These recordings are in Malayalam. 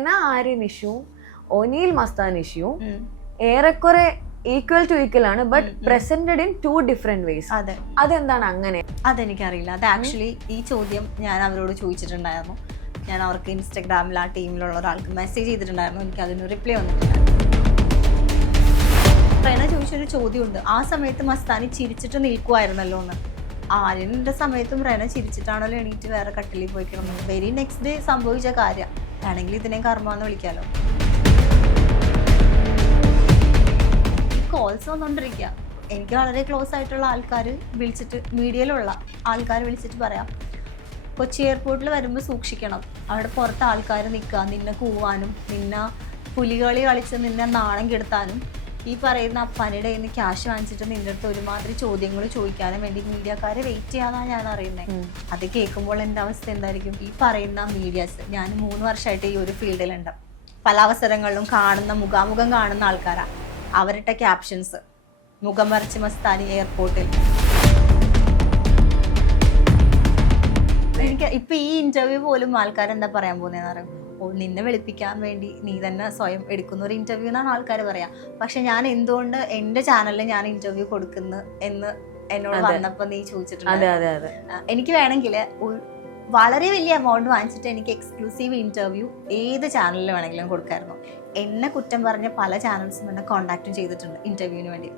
റെന ആര്യൻ ഇഷ്യൂ ഒനീൽ മസ്താൻ ഇഷ്യൂ ഏറെക്കുറെ ഈക്വൽ ടു ഈക്വൽ ആണ്, but presented in 2 different ways. അതെന്താണ് അങ്ങനെ? അതെനിക്കറിയില്ല. അത് ആക്ച്വലി ഈ ചോദ്യം ഞാൻ അവരോട് ചോദിച്ചിട്ടുണ്ടായിരുന്നു. ഞാൻ അവർക്ക് ഇൻസ്റ്റഗ്രാമിൽ ആ ടീമിലുള്ള ഒരാൾക്ക് മെസ്സേജ് ചെയ്തിട്ടുണ്ടായിരുന്നു. എനിക്ക് അതിന് റിപ്ലൈ വന്നിട്ടുണ്ടായിരുന്നു. റെന ചോദിച്ചൊരു ചോദ്യമുണ്ട്, ആ സമയത്ത് മസ്താനി ചിരിച്ചിട്ട് നിൽക്കുമായിരുന്നല്ലോ എന്ന്. ആര്യൻ്റെ സമയത്തും റെന ചിരിച്ചിട്ടാണല്ലോ എണീറ്റ് വേറെ കട്ടിലിൽ പോയി കിടന്നത്. വെരി നെക്സ്റ്റ് ഡേ സംഭവിച്ച കാര്യം വേണമെങ്കിൽ ഇതിനെ കർമ്മ എന്ന് വിളിക്കാമല്ലോ. കോൾസ് വന്നുകൊണ്ടിരിക്കുക. എനിക്ക് വളരെ ക്ലോസ് ആയിട്ടുള്ള ആൾക്കാർ വിളിച്ചിട്ട്, മീഡിയയിലുള്ള ആൾക്കാർ വിളിച്ചിട്ട് പറയാം, കൊച്ചി എയർപോർട്ടിൽ വരുമ്പോൾ സൂക്ഷിക്കണം, അവിടെ പുറത്ത് ആൾക്കാർ നിൽക്കുക, നിന്നെ കൂവാനും നിന്നെ പുലികളി കളിച്ച് നിന്നെ നാണം കെടുത്താനും ഈ പറയുന്ന അപ്പാനിയുടെ കയ്യിൽ നിന്ന് ക്യാഷ് വാങ്ങിച്ചിട്ട് നിൻ്റെ അടുത്ത് ഒരുമാതിരി ചോദ്യങ്ങൾ ചോദിക്കാനും വേണ്ടി മീഡിയക്കാരെ വെയിറ്റ് ചെയ്യാന്നാണ് ഞാൻ അറിയുന്നത്. അത് കേൾക്കുമ്പോൾ എൻ്റെ അവസ്ഥ എന്തായിരിക്കും? ഈ പറയുന്ന മീഡിയാസ്, ഞാൻ 3 വർഷമായിട്ട് ഈ ഒരു ഫീൽഡിലുണ്ട്, പല അവസരങ്ങളിലും കാണുന്ന മുഖാമുഖം കാണുന്ന ആൾക്കാരാണ്. അവരുടെ ക്യാപ്ഷൻസ് മുഖം മറിച്ച് മസ്താനി എയർപോർട്ടിൽ. എനിക്ക് ഇപ്പൊ ഈ ഇന്റർവ്യൂ പോലും ആൾക്കാരെന്താ പറയാൻ പോകുന്നതെന്ന് അറിയാം, ഓ നിന്നെ വെളുപ്പിക്കാൻ വേണ്ടി നീ തന്നെ സ്വയം എടുക്കുന്ന ഒരു ഇന്റർവ്യൂ എന്നാണ് ആൾക്കാർ പറയാ. പക്ഷെ ഞാൻ എന്തുകൊണ്ട് എന്റെ ചാനലിൽ ഞാൻ ഇന്റർവ്യൂ കൊടുക്കുന്നു എന്ന് എന്നോട് വന്നപ്പോ നീ ചോദിച്ചിട്ടുണ്ട്. എനിക്ക് വേണമെങ്കിൽ വളരെ വലിയ എമൗണ്ട് വാങ്ങിച്ചിട്ട് എനിക്ക് എക്സ്ക്ലൂസീവ് ഇന്റർവ്യൂ ഏത് ചാനലിൽ വേണമെങ്കിലും കൊടുക്കായിരുന്നു. എന്നെ കുറ്റം പറഞ്ഞ പല ചാനൽസും എന്നെ കോണ്ടാക്റ്റും ചെയ്തിട്ടുണ്ട് ഇന്റർവ്യൂവിന് വേണ്ടി.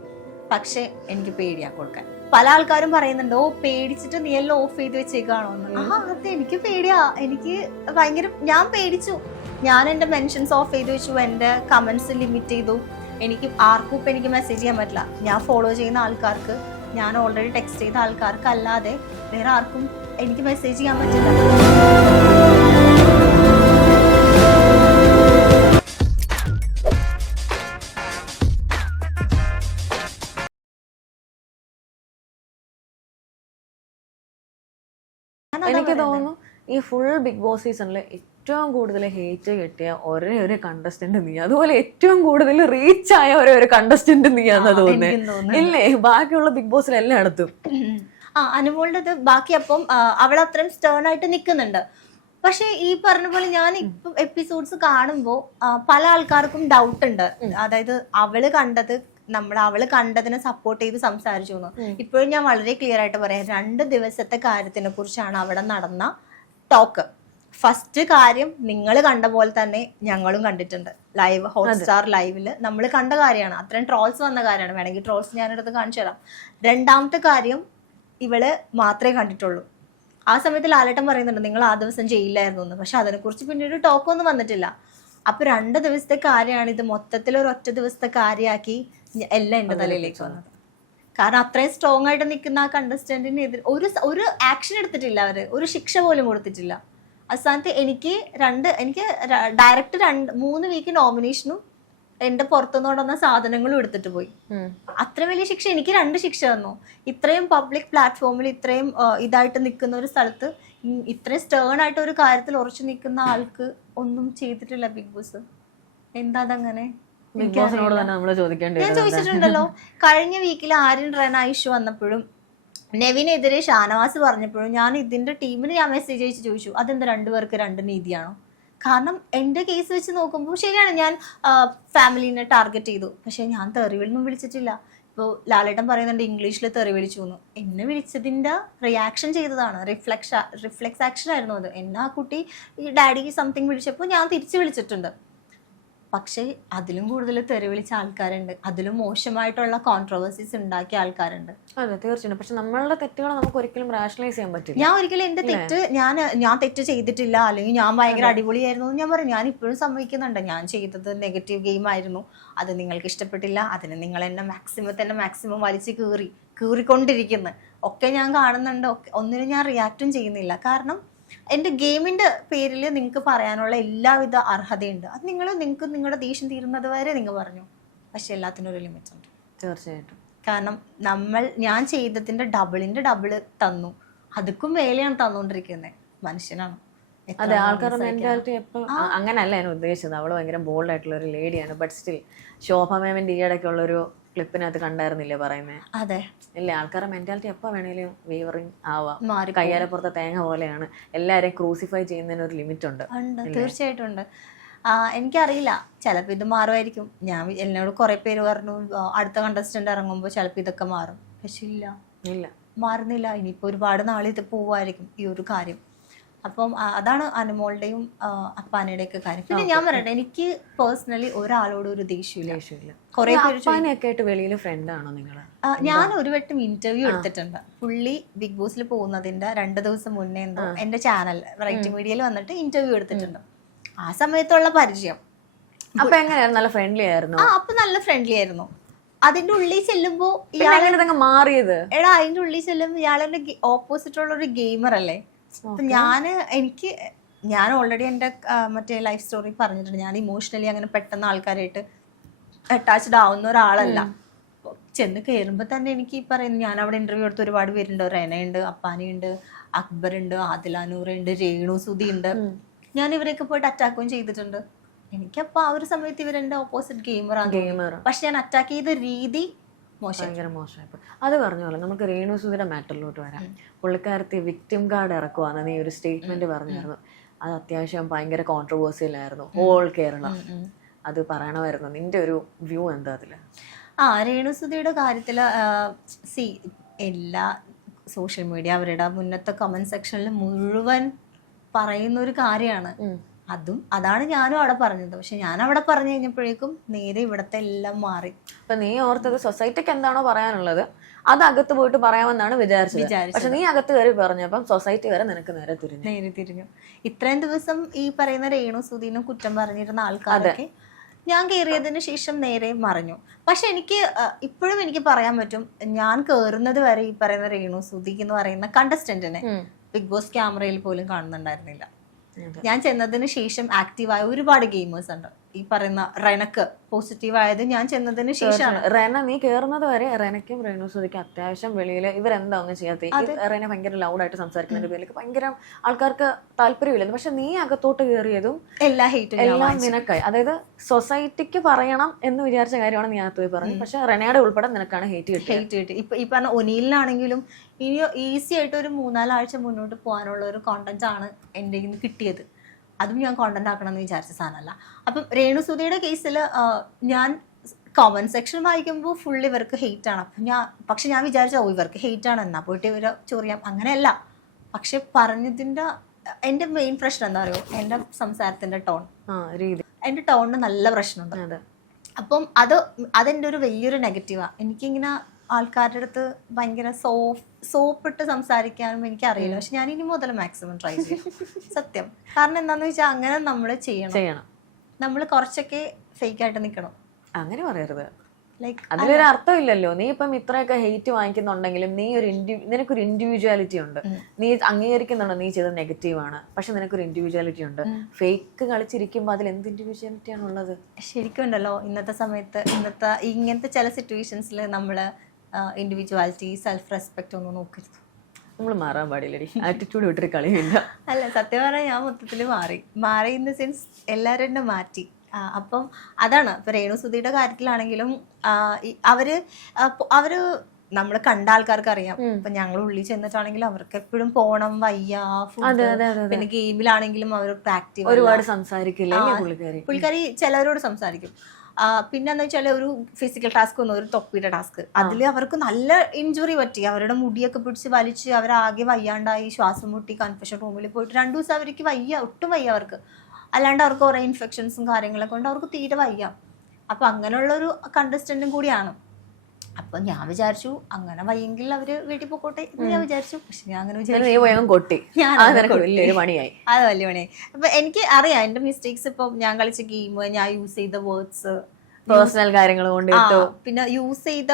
പക്ഷെ എനിക്ക് പേടിയാ കൊടുക്കാൻ. പല ആൾക്കാരും പറയുന്നുണ്ട്, ഓ പേടിച്ചിട്ട് നീ എല്ലാം ഓഫ് ചെയ്ത് വെച്ചേക്കാണോ എന്ന്. അത് എനിക്ക് പേടിയാ, എനിക്ക് ഭയങ്കര, ഞാൻ പേടിച്ചു. ഞാൻ എൻ്റെ മെൻഷൻസ് ഓഫ് ചെയ്ത് വെച്ചു, എൻ്റെ കമന്റ്സ് ലിമിറ്റ് ചെയ്തു. എനിക്ക് ആർക്കും ഇപ്പം എനിക്ക് മെസ്സേജ് ചെയ്യാൻ പറ്റില്ല. ഞാൻ ഫോളോ ചെയ്യുന്ന ആൾക്കാർക്ക്, ഞാൻ ഓൾറെഡി ടെക്സ്റ്റ് ചെയ്ത ആൾക്കാർക്ക് അല്ലാതെ വേറെ ആർക്കും എനിക്ക് മെസ്സേജ് ചെയ്യാൻ പറ്റില്ല. എനിക്ക് തോന്നുന്നു ഈ ഫുൾ ബിഗ് ബോസ് സീസണിൽ ഏറ്റവും കൂടുതൽ ഹേറ്റ് കിട്ടിയ ഒരേ ഒരു കണ്ടസ്റ്റന്റ് നീ, അതുപോലെ ഏറ്റവും കൂടുതൽ റീച്ച് ആയ ഒരേ കണ്ടസ്റ്റന്റ് നീയാന്ന് തോന്നുന്നത് ഇല്ലേ? ബാക്കിയുള്ള ബിഗ് ബോസിൽ എല്ലായിടത്തും അനുമോളുടെ ബാക്കി. അപ്പം അവൾ അത്രയും സ്റ്റേൺ ആയിട്ട് നിൽക്കുന്നുണ്ട്. പക്ഷെ ഈ പറഞ്ഞ പോലെ ഞാൻ ഇപ്പം എപ്പിസോഡ്സ് കാണുമ്പോൾ പല ആൾക്കാർക്കും ഡൗട്ട് ഉണ്ട്. അതായത് അവള് കണ്ടതിനെ സപ്പോർട്ട് ചെയ്ത് സംസാരിച്ചു എന്ന്. ഇപ്പോഴും ഞാൻ വളരെ ക്ലിയർ ആയിട്ട് പറയാം, 2 ദിവസത്തെ കാര്യത്തിനെ കുറിച്ചാണ് അവിടെ നടന്ന ടോക്ക്. ഫസ്റ്റ് കാര്യം നിങ്ങൾ കണ്ട പോലെ തന്നെ ഞങ്ങളും കണ്ടിട്ടുണ്ട്. ലൈവ് ഹോട്ട്സ്റ്റാർ ലൈവില് നമ്മൾ കണ്ട കാര്യമാണ്. അത്രയും ട്രോൾസ് വന്ന കാര്യമാണ്. വേണമെങ്കിൽ ട്രോൾസ് ഞാനെടുത്ത് കാണിച്ചു തരാം. 2ാമത്തെ കാര്യം ഇവള് മാത്രമേ കണ്ടിട്ടുള്ളൂ. ആ സമയത്ത് ലാലേട്ടൻ പറയുന്നുണ്ട് നിങ്ങൾ ആ ദിവസം ചെയ്യില്ലായിരുന്നു എന്ന്. പക്ഷെ അതിനെക്കുറിച്ച് പിന്നീട് ടോക്കൊന്നും വന്നിട്ടില്ല. അപ്പൊ 2 ദിവസത്തെ കാര്യമാണ് ഇത് മൊത്തത്തിൽ ഒരു ഒറ്റ ദിവസത്തെ കാര്യമാക്കി എല്ലാം എൻ്റെ തലയിലേക്ക് വന്നത്. കാരണം അത്രയും സ്ട്രോങ് ആയിട്ട് നിൽക്കുന്ന ആ കണ്ടസ്റ്റന്റിനെതിരെ ഒരു ആക്ഷൻ എടുത്തിട്ടില്ല അവര്, ഒരു ശിക്ഷ പോലും കൊടുത്തിട്ടില്ല. അവസാനത്ത് എനിക്ക് ഡയറക്റ്റ് 3 വീക്ക് നോമിനേഷനും എന്റെ പുറത്തുനിന്ന് വന്ന സാധനങ്ങളും എടുത്തിട്ട് പോയി. അത്ര വലിയ ശിക്ഷ എനിക്ക് 2 ശിക്ഷ തന്നു. ഇത്രയും പബ്ലിക് പ്ലാറ്റ്ഫോമിൽ ഇത്രയും ഇതായിട്ട് നിൽക്കുന്ന ഒരു സ്ഥലത്ത് ഇത്രയും സ്റ്റേൺ ആയിട്ട് ഒരു കാര്യത്തിൽ ഉറച്ചു നിൽക്കുന്ന ആൾക്ക് ഒന്നും ചെയ്തിട്ടില്ല ബിഗ് ബോസ്. എന്താ അതങ്ങനെ? ഞാൻ ചോദിച്ചിട്ടുണ്ടല്ലോ. കഴിഞ്ഞ വീക്കിൽ ആര്യൻ റെന ഇഷ്യൂ വന്നപ്പോഴും നെവിനെതിരെ ഷാനവാസ് പറഞ്ഞപ്പോഴും ഞാൻ ഇതിന്റെ ടീമിന് ഞാൻ മെസ്സേജ് അയച്ച് ചോദിച്ചു, അതെന്താ 2 പേർക്ക് 2 നീതിയാണോ? കാരണം എൻ്റെ കേസ് വെച്ച് നോക്കുമ്പോൾ ശരിയാണ്, ഞാൻ ഫാമിലിനെ ടാർഗറ്റ് ചെയ്തു. പക്ഷെ ഞാൻ തെറിവിളൊന്നും വിളിച്ചിട്ടില്ല. ഇപ്പോൾ ലാലേട്ടൻ പറയുന്നുണ്ട് ഇംഗ്ലീഷിൽ തെറി വിളിച്ചു എന്ന്. എന്നെ വിളിച്ചതിൻ്റെ റിയാക്ഷൻ ചെയ്തതാണ്, റിഫ്ലെക്സ് ആക്ഷൻ ആയിരുന്നു അത്. എന്നെ ആ കുട്ടി ഈ ഡാഡി സംതിങ് വിളിച്ചപ്പോൾ ഞാൻ തിരിച്ചു വിളിച്ചിട്ടുണ്ട്. പക്ഷേ അതിലും കൂടുതൽ തെറി വിളിച്ച ആൾക്കാരുണ്ട്, അതിലും മോശമായിട്ടുള്ള കോൺട്രവേഴ്സീസ് ഉണ്ടാക്കിയ ആൾക്കാരുണ്ട്. അതെ തീർച്ചയായിട്ടും. പക്ഷെ നമ്മളുടെ തെറ്റുകൾ നമുക്ക് ഒരിക്കലും റാഷണലൈസ് ചെയ്യാൻ പറ്റില്ല. ഞാൻ ഒരിക്കലും എന്റെ തെറ്റ് ഞാൻ തെറ്റ് ചെയ്തിട്ടില്ല, അല്ലെങ്കിൽ ഞാൻ ഭയങ്കര അടിപൊളിയായിരുന്നു എന്ന് ഞാൻ പറയും. ഞാൻ ഇപ്പോഴും സമ്മതിക്കുന്നുണ്ട്, ഞാൻ ചെയ്തത് നെഗറ്റീവ് ഗെയിം ആയിരുന്നു, അത് നിങ്ങൾക്ക് ഇഷ്ടപ്പെട്ടില്ല, അതിന് നിങ്ങൾ എന്നെ മാക്സിമം വലിച്ച് കീറിക്കൊണ്ടിരിക്കുന്നു ഒക്കെ ഞാൻ കാണുന്നുണ്ട്. ഒന്നിനും ഞാൻ റിയാക്റ്റും ചെയ്യുന്നില്ല. കാരണം എൻ്റെ ഗെയിമിൻ്റെ പേരിൽ നിങ്ങൾക്ക് പറയാനുള്ള എല്ലാവിധ അർഹതയുണ്ട്. അത് നിങ്ങൾക്ക് നിങ്ങളുടെ ദേഷ്യം തീരുന്നത് വരെ നിങ്ങൾ പറഞ്ഞു. പക്ഷെ എല്ലാത്തിനും ഒരു ലിമിറ്റ് ഉണ്ട്. തീർച്ചയായിട്ടും. കാരണം ഞാൻ ചെയ്തതിൻ്റെ ഡബിൾ തന്നു, അതുക്കും മേലെയാണ് തന്നുകൊണ്ടിരിക്കുന്നത്. മനുഷ്യനാണ്. അതെ, ആൾക്കാരുടെ മെന്റാലിറ്റി എപ്പോൾ അങ്ങനെയല്ല ഞാൻ ഉദ്ദേശിച്ചത്. അവള് ഭയങ്കര ബോൾഡ് ആയിട്ടുള്ള ഒരു ലേഡിയാണ്. ബട്ട് സ്റ്റിൽ ശോഭ മാമിന്റെ ഈ ഇടയ്ക്കുള്ള ഒരു ക്ലിപ്പിനകത്ത് കണ്ടായിരുന്നില്ലേ പറയുന്നത്? അതെ ഇല്ലേ, ആൾക്കാരുടെ മെന്റാലിറ്റി എപ്പോൾ വേണേലും വേവറിങ് ആവാം. കയ്യാലെ പുറത്തെ തേങ്ങ പോലെയാണ്. എല്ലാവരെയും ക്രൂസിഫൈ ചെയ്യുന്നതിന് ഒരു ലിമിറ്റ് ഉണ്ട്. തീർച്ചയായിട്ടും ഉണ്ട്. എനിക്കറിയില്ല, ചിലപ്പോൾ ഇത് മാറുമായിരിക്കും. എന്നോട് കുറെ പേര് പറഞ്ഞു അടുത്ത കണ്ടസ്റ്റന്റ് ഇറങ്ങുമ്പോൾ ചിലപ്പോൾ ഇതൊക്കെ മാറും. പക്ഷെ ഇല്ല, മാറുന്നില്ല. ഇനിയിപ്പോൾ ഒരുപാട് നാൾ ഇത് പോവായിരിക്കും ഈ ഒരു കാര്യം. അപ്പം അതാണ് അനുമോളുടെയും അപ്പാനയുടെ ഒക്കെ കാര്യം. പിന്നെ ഞാൻ പറയട്ടെ, എനിക്ക് പേഴ്സണലി ഒരാളോട് ഒരു ദേഷ്യമില്ല. കുറെ പേര് വെളിയിൽ ഫ്രണ്ടാണോ നിങ്ങൾ? ഞാൻ ഒരു വട്ടം ഇന്റർവ്യൂ എടുത്തിട്ടുണ്ട്. പുള്ളി ബിഗ് ബോസിൽ പോകുന്നതിന്റെ 2 ദിവസം മുന്നേ എന്തോ എന്റെ ചാനൽ റൈറ്റ് മീഡിയയിൽ വന്നിട്ട് ഇന്റർവ്യൂ എടുത്തിട്ടുണ്ട്. ആ സമയത്തുള്ള പരിചയം. അപ്പൊ എങ്ങനെയായിരുന്നു? നല്ല ഫ്രണ്ട്ലി ആയിരുന്നു? അപ്പൊ നല്ല ഫ്രണ്ട്ലി ആയിരുന്നു. അതിന്റെ ഉള്ളിൽ ചെല്ലുമ്പോ മാറിയത് അതിന്റെ ഉള്ളിൽ ചെല്ലുമ്പോ ഇയാളെന്റെ ഓപ്പോസിറ്റ് ഉള്ള ഒരു ഗെയിമർ അല്ലേ. അപ്പൊ ഞാൻ ഓൾറെഡി എന്റെ മറ്റേ ലൈഫ് സ്റ്റോറി പറഞ്ഞിട്ടുണ്ട്. ഞാൻ ഇമോഷണലി അങ്ങനെ പെട്ടെന്ന് ആൾക്കാരായിട്ട് അറ്റാച്ച്ഡ് ആവുന്ന ഒരാളല്ല. ചെന്ന് കയറുമ്പോ തന്നെ എനിക്ക് ഈ പറയുന്നത്, ഞാൻ അവിടെ ഇന്റർവ്യൂ എടുത്ത് ഒരുപാട് പേരുണ്ട്. റെനയുണ്ട്, അപ്പാനിയുണ്ട്, അക്ബർ ഉണ്ട്, ആദിലാനൂറുണ്ട്, രേണു സുധി ഉണ്ട്. ഞാൻ ഇവരെയൊക്കെ പോയിട്ട് അറ്റാക്കും ചെയ്തിട്ടുണ്ട്. എനിക്കപ്പോ ആ ഒരു സമയത്ത് ഇവരെന്റെ ഓപ്പോസിറ്റ് ഗെയിമറാണ്. പക്ഷെ ഞാൻ അറ്റാക്ക് ചെയ്ത രീതി ഭയങ്കര മോശമായിപ്പോ. അത് പറഞ്ഞോളൂ. നമുക്ക് രേണു സുധിയുടെ മാറ്ററിലോട്ട് വരാം. പുള്ളിക്കാരത്തി വിക്ടിം കാർഡ് ഇറക്കുവാന്ന് നീ ഒരു സ്റ്റേറ്റ്മെന്റ് പറഞ്ഞായിരുന്നു. അത് അത്യാവശ്യം ഭയങ്കര കോൺട്രവേഴ്സ്യൽ ആയിരുന്നു ഹോൾ കേരളം. അത് പറയണമായിരുന്നു. നിന്റെ ഒരു വ്യൂ എന്താ അതില്? രേണുസുധിയുടെ കാര്യത്തില് എല്ലാ സോഷ്യൽ മീഡിയ അവരുടെ മുന്നത്തെ കമന്റ് സെക്ഷനിൽ മുഴുവൻ പറയുന്ന ഒരു കാര്യമാണ്. അതാണ് ഞാനും അവിടെ പറഞ്ഞത്. പക്ഷെ ഞാൻ അവിടെ പറഞ്ഞു കഴിഞ്ഞപ്പോഴേക്കും നേരെ ഇവിടത്തെ എല്ലാം മാറി. അപ്പൊ നീ ഓർത്തത് സൊസൈറ്റിക്ക് എന്താണോ പറയാനുള്ളത് അത് അകത്ത് പോയിട്ട് പറയാമെന്നാണ് വിചാരിച്ചത്. പക്ഷെ നീ അകത്ത് കയറി പറഞ്ഞപ്പം സൊസൈറ്റി വരെ നിനക്ക് നേരെ തിരിഞ്ഞു. ഇത്രയും ദിവസം ഈ പറയുന്ന രേണു സുധീനും കുറ്റം പറഞ്ഞിരുന്ന ആൾക്കാരൊക്കെ ഞാൻ കയറിയതിന് ശേഷം നേരെ മറിഞ്ഞു. പക്ഷെ എനിക്ക് ഇപ്പോഴും എനിക്ക് പറയാൻ പറ്റും, ഞാൻ കയറുന്നത് വരെ ഈ പറയുന്ന രേണു സുധി എന്ന് പറയുന്ന കണ്ടസ്റ്റന്റിനെ ബിഗ് ബോസ് ക്യാമറയിൽ പോലും കാണുന്നുണ്ടായിരുന്നില്ല. ഞാൻ ചെന്നതിന് ശേഷം ആക്റ്റീവായ ഒരുപാട് ഗെയിമേഴ്സ് ഉണ്ട്. ഈ പറയുന്ന റെനക്ക് പോസിറ്റീവ് ആയത് ഞാൻ ചെന്നതിന് ശേഷമാണ്. റെന നീ കയറുന്നത് വരെ റെനക്കും രേണു സുധിക്കും അത്യാവശ്യം വെളിയിൽ ഇവരെന്താ ഒന്നും ചെയ്യാത്ത റെന ഭയങ്കര ലൗഡായിട്ട് സംസാരിക്കുന്നതിന്റെ പേരിൽ ഭയങ്കര ആൾക്കാർക്ക് താല്പര്യമില്ലെന്ന്. പക്ഷെ നീ അകത്തോട്ട് കയറിയതും എല്ലാം നിനക്കായി. അതായത് സൊസൈറ്റിക്ക് പറയണം എന്ന് വിചാരിച്ച കാര്യമാണ് നീ അകത്ത് പോയി പറഞ്ഞത്. പക്ഷെ റെനയുടെ ഉൾപ്പെടെ നിനക്കാണ് ഹേറ്റ് കിട്ടി. ഇപ്പൊ ഈ പറഞ്ഞ ഒനീലിനാണെങ്കിലും ഇനി ഈസി ആയിട്ട് ഒരു 3-4 ആഴ്ച മുന്നോട്ട് പോകാനുള്ള ഒരു കോണ്ടന്റ് ആണ് എൻ്റെ കയ്യിൽ നിന്ന് കിട്ടിയത്. അതും ഞാൻ കോണ്ടന്റ് ആക്കണമെന്ന് വിചാരിച്ച സാധനമല്ല. അപ്പം രേണുസുധിയുടെ കേസിൽ ഞാൻ കമന്റ് സെക്ഷൻ വായിക്കുമ്പോൾ ഫുൾ ഇവർക്ക് ഹെയ്റ്റ് ആണ്. പക്ഷെ ഞാൻ വിചാരിച്ച ഇവർക്ക് ഹെയ്റ്റ് ആണ്, എന്നാ പോയിട്ട് ഇവരെ ചൊറിയാം, അങ്ങനെയല്ല. പക്ഷെ പറഞ്ഞതിന്റെ എൻ്റെ മെയിൻ പ്രശ്നം എന്താ പറയുക, എൻ്റെ സംസാരത്തിന്റെ ടോൺ രീതി, എൻ്റെ ടോണിന് നല്ല പ്രശ്നമുണ്ട്. അപ്പം അതെൻ്റെ ഒരു വലിയൊരു നെഗറ്റീവാണ്. എനിക്കിങ്ങനെ ആൾക്കാരുടെ അടുത്ത് ഭയങ്കര സോപ്പിട്ട് സംസാരിക്കാനും എനിക്കറിയില്ല. പക്ഷെ ഞാൻ ഇനി മുതൽ മാക്സിമം ട്രൈ ചെയ്യും. സത്യം. കാരണം എന്താന്ന് വെച്ചാൽ അങ്ങനെ നമ്മൾ ചെയ്യണം. നമ്മൾ കുറച്ചൊക്കെ ഫേക്ക് ആയിട്ട് നിൽക്കണം. അങ്ങനെ പറയരുത്. അതിലൊരു അർത്ഥമില്ലല്ലോ. നീ ഇപ്പം ഇത്രയൊക്കെ ഹെയ്റ്റ് വാങ്ങിക്കുന്നുണ്ടെങ്കിലും നിനക്കൊരു ഇൻഡിവിജ്വാലിറ്റി ഉണ്ട്. നീ അംഗീകരിക്കുന്നുണ്ടോ നീ ചെയ്തത് നെഗറ്റീവാണ്, പക്ഷെ നിനക്കൊരു ഇൻഡിവിജ്വാലിറ്റി ഉണ്ട്. ഫേക്ക് കളിച്ചിരിക്കുമ്പോൾ അതിൽ എന്ത് ഇൻഡിവിജ്വാലിറ്റി ആണുള്ളത്? ശരിക്കും ഉണ്ടല്ലോ ഇന്നത്തെ സമയത്ത് ഇങ്ങനത്തെ ചില സിറ്റുവേഷൻസിൽ നമ്മള് ഇൻഡിവിജ്വാലിറ്റി സെൽഫ് റെസ്പെക്ട് ഒന്നും നോക്കരുത്. നമ്മൾ മാറാൻ പാടില്ലടി. ആറ്റിറ്റ്യൂഡ് വിട്ടൊരു കളിയില്ല. അല്ല, സത്യം പറഞ്ഞാൽ ഞാൻ മൊത്തത്തിൽ മാറി ഇൻ ദ സെൻസ് എല്ലാവരും എന്നെ മാറ്റി. അപ്പം അതാണ് ഇപ്പൊ രേണുസുധിയുടെ കാര്യത്തിലാണെങ്കിലും അവര് നമ്മൾ കണ്ട ആൾക്കാർക്ക് അറിയാം. ഇപ്പൊ ഞങ്ങൾ ഉള്ളിൽ ചെന്നിട്ടാണെങ്കിലും അവർക്ക് എപ്പോഴും പോണം, വയ്യ, ഫുഡ്, പിന്നെ ഗെയിമിലാണെങ്കിലും അവർക്ക് ആക്റ്റീവ്, ഒരുപാട് സംസാരിക്കില്ല പുള്ളിക്കാരി. ചിലവരോട് സംസാരിക്കും. പിന്നെ എന്താ വെച്ചാൽ ഒരു ഫിസിക്കൽ ടാസ്ക് ഒന്നും, ഒരു തൊപ്പിയുടെ ടാസ്ക്, അതിൽ അവർക്ക് നല്ല ഇഞ്ചുറി പറ്റി. അവരുടെ മുടിയൊക്കെ പിടിച്ച് വലിച്ച് അവരാകെ വയ്യാണ്ടായി, ശ്വാസം മുട്ടി കൺഫെഷൻ റൂമിൽ പോയിട്ട് 2 ദിവസം അവർക്ക് ഒട്ടും വയ്യ അവർക്ക്. അല്ലാണ്ട് അവർക്ക് കുറെ ഇൻഫെക്ഷൻസും കാര്യങ്ങളൊക്കെ കൊണ്ട് അവർക്ക് തീരെ വയ്യ. അപ്പൊ അങ്ങനെയുള്ളൊരു കണ്ടസ്റ്റന്റും കൂടിയാണ്. അപ്പൊ ഞാൻ വിചാരിച്ചു അങ്ങനെ വയ്യെങ്കിൽ അവര് വീട്ടിൽ പോയിക്കോട്ടെ എന്ന് ഞാൻ വിചാരിച്ചു. പക്ഷെ ഞാൻ അങ്ങനെ വിചാരിച്ചു അത് വലിയ പണിയായി. അപ്പൊ എനിക്ക് അറിയാം എന്റെ മിസ്റ്റേക്സ്. ഇപ്പൊ ഞാൻ കളിച്ച ഗെയിം, ഞാൻ യൂസ് ചെയ്ത വേർഡ്സ്, പേഴ്സണൽ കാര്യങ്ങൾ കൊണ്ട്, പിന്നെ യൂസ് ചെയ്ത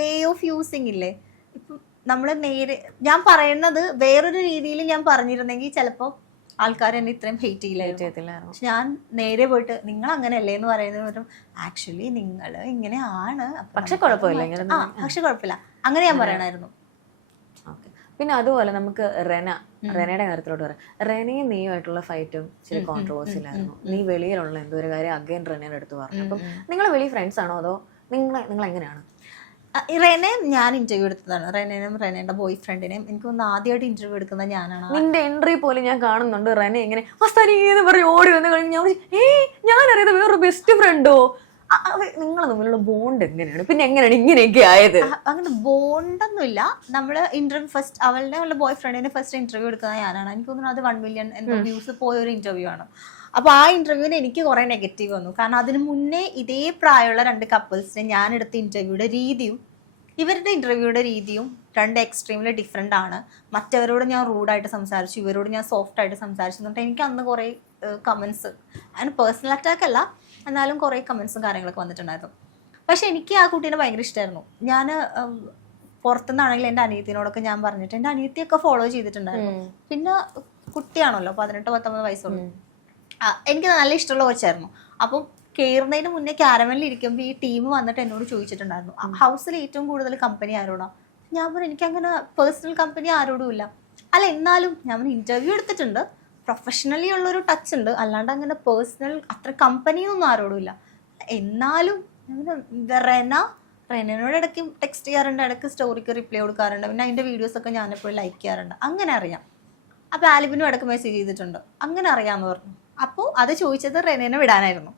വേ ഓഫ് യൂസിങ് ഇല്ലേ. ഇപ്പൊ നമ്മള് നേരെ ഞാൻ പറയുന്നത് വേറൊരു രീതിയിൽ ഞാൻ പറഞ്ഞിരുന്നെങ്കിൽ ചിലപ്പോ ആൾക്കാർ എന്നെ ഇത്രയും ഹെയ്റ്റ് ചെയ്യില്ലായിരുന്നു. പക്ഷെ ഞാൻ നേരെ പോയിട്ട് നിങ്ങൾ അങ്ങനെയല്ലേ എന്ന് പറയുന്നത്, ആക്ച്വലി നിങ്ങൾ ഇങ്ങനെയാണ്, പക്ഷെ കുഴപ്പമില്ല, അങ്ങനെ ഞാൻ പറയണായിരുന്നു. പിന്നെ അതുപോലെ നമുക്ക് റെനയുടെ കാര്യത്തിലോട്ട് പറയാം. റെനയും നീയുമായിട്ടുള്ള ഫൈറ്റും ഇച്ചിരി കോൺട്രവേഴ്സിയിലായിരുന്നു. നീ വെളിയിലുള്ള എന്തോ ഒരു കാര്യം അഗൈൻ റെനയുടെ അടുത്ത് പറഞ്ഞു. അപ്പം നിങ്ങൾ വെളി ഫ്രണ്ട്സ് ആണോ അതോ നിങ്ങൾ എങ്ങനെയാണ്? റെനെ ഞാൻ ഇന്റർവ്യൂ എടുത്തതാണ്. റെനേനും റെനയുടെ ബോയ് ഫ്രണ്ടിനെയും എനിക്ക് ഒന്ന് ആദ്യമായിട്ട് ഇന്റർവ്യൂ എടുക്കുന്നത് ഞാനാണ്. നിന്റെ എൻട്രി പോലെ ഞാൻ കാണുന്നുണ്ട് റെനെ ഇങ്ങനെ മസ്താനിന്ന് പറയും ഓടി വന്ന് കഴിഞ്ഞ് ഞാൻ അറിയാതെ വേറൊരു ബെസ്റ്റ് ഫ്രണ്ടോ. നിങ്ങൾ തമ്മിലുള്ള ബോണ്ട് എങ്ങനെയാണ്, പിന്നെ എങ്ങനെയാണ് ഇങ്ങനെയൊക്കെ ആയത്? അങ്ങനെ ബോണ്ടൊന്നുമില്ല. നമ്മള് ഇന്റർവ്യൂ ഫസ്റ്റ് അവളുടെ ബോയ് ഫ്രണ്ടിനെ ഫസ്റ്റ് ഇന്റർവ്യൂ എടുക്കുന്നത് ഞാനാണ്. എനിക്ക് തോന്നുന്നു അത് 1 മില്യൺ എന്തോ വ്യൂസ് പോയ ഒരു ഇന്റർവ്യൂ ആണ്. അപ്പൊ ആ ഇന്റർവ്യൂവിന് എനിക്ക് കുറെ നെഗറ്റീവ് വന്നു. കാരണം അതിന് മുന്നേ ഇതേ പ്രായമുള്ള 2 കപ്പിൾസിനെ ഞാൻ എടുത്ത ഇന്റർവ്യൂയുടെ രീതിയും ഇവരുടെ ഇന്റർവ്യൂയുടെ രീതിയും 2 എക്സ്ട്രീമില് ഡിഫറെന്റ് ആണ്. മറ്റവരോട് ഞാൻ റൂഡായിട്ട് സംസാരിച്ചു, ഇവരോട് ഞാൻ സോഫ്റ്റ് ആയിട്ട് സംസാരിച്ചു. എന്നിട്ട് എനിക്ക് അന്ന് കുറെ കമന്റ്സ്, അതിന് പേഴ്സണൽ അറ്റാക്ക് അല്ല, എന്നാലും കുറെ കമന്റ്സും കാര്യങ്ങളൊക്കെ വന്നിട്ടുണ്ടായിരുന്നു. പക്ഷെ എനിക്ക് ആ കുട്ടീനെ ഭയങ്കര ഇഷ്ടമായിരുന്നു. ഞാൻ പുറത്തുനിന്നാണെങ്കിൽ എൻ്റെ അനിയത്തിനോടൊക്കെ ഞാൻ പറഞ്ഞിട്ട് എൻ്റെ അനിയത്തിയൊക്കെ ഫോളോ ചെയ്തിട്ടുണ്ടായിരുന്നു. പിന്നെ കുട്ടിയാണല്ലോ, 18-19 വയസ്സുള്ളൂ. എനിക്ക് നല്ല ഇഷ്ടമുള്ള കൊച്ചായിരുന്നു. അപ്പം കയറുന്നതിന് മുന്നേ ക്യാരമലിൽ ഇരിക്കുമ്പോൾ ഈ ടീം വന്നിട്ട് എന്നോട് ചോദിച്ചിട്ടുണ്ടായിരുന്നു ഹൗസിൽ ഏറ്റവും കൂടുതൽ കമ്പനി ആരോടാ. ഞാൻ പറഞ്ഞു എനിക്കങ്ങനെ പേഴ്സണൽ കമ്പനി ആരോടും ഇല്ല. അല്ല എന്നാലും ഞാൻ ഇന്റർവ്യൂ എടുത്തിട്ടുണ്ട്, പ്രൊഫഷണലി ഉള്ളൊരു ടച്ച് ഉണ്ട്, അല്ലാണ്ട് അങ്ങനെ പേഴ്സണൽ അത്ര കമ്പനിയൊന്നും ആരോടും ഇല്ല. എന്നാലും റെനോട് ഇടയ്ക്ക് ടെക്സ്റ്റ് ചെയ്യാറുണ്ട്, ഇടയ്ക്ക് സ്റ്റോറിക്ക് റിപ്ലൈ കൊടുക്കാറുണ്ട്, പിന്നെ അതിൻ്റെ വീഡിയോസൊക്കെ ഞാനെപ്പോഴും ലൈക്ക് ചെയ്യാറുണ്ട്, അങ്ങനെ അറിയാം. അപ്പോൾ ആലിബിനും ഇടയ്ക്ക് മെസ്സേജ് ചെയ്തിട്ടുണ്ട്, അങ്ങനെ അറിയാമെന്ന് പറഞ്ഞു. അപ്പോൾ അത് ചോദിച്ചത് റെനേനെ വിടാനായിരുന്നു.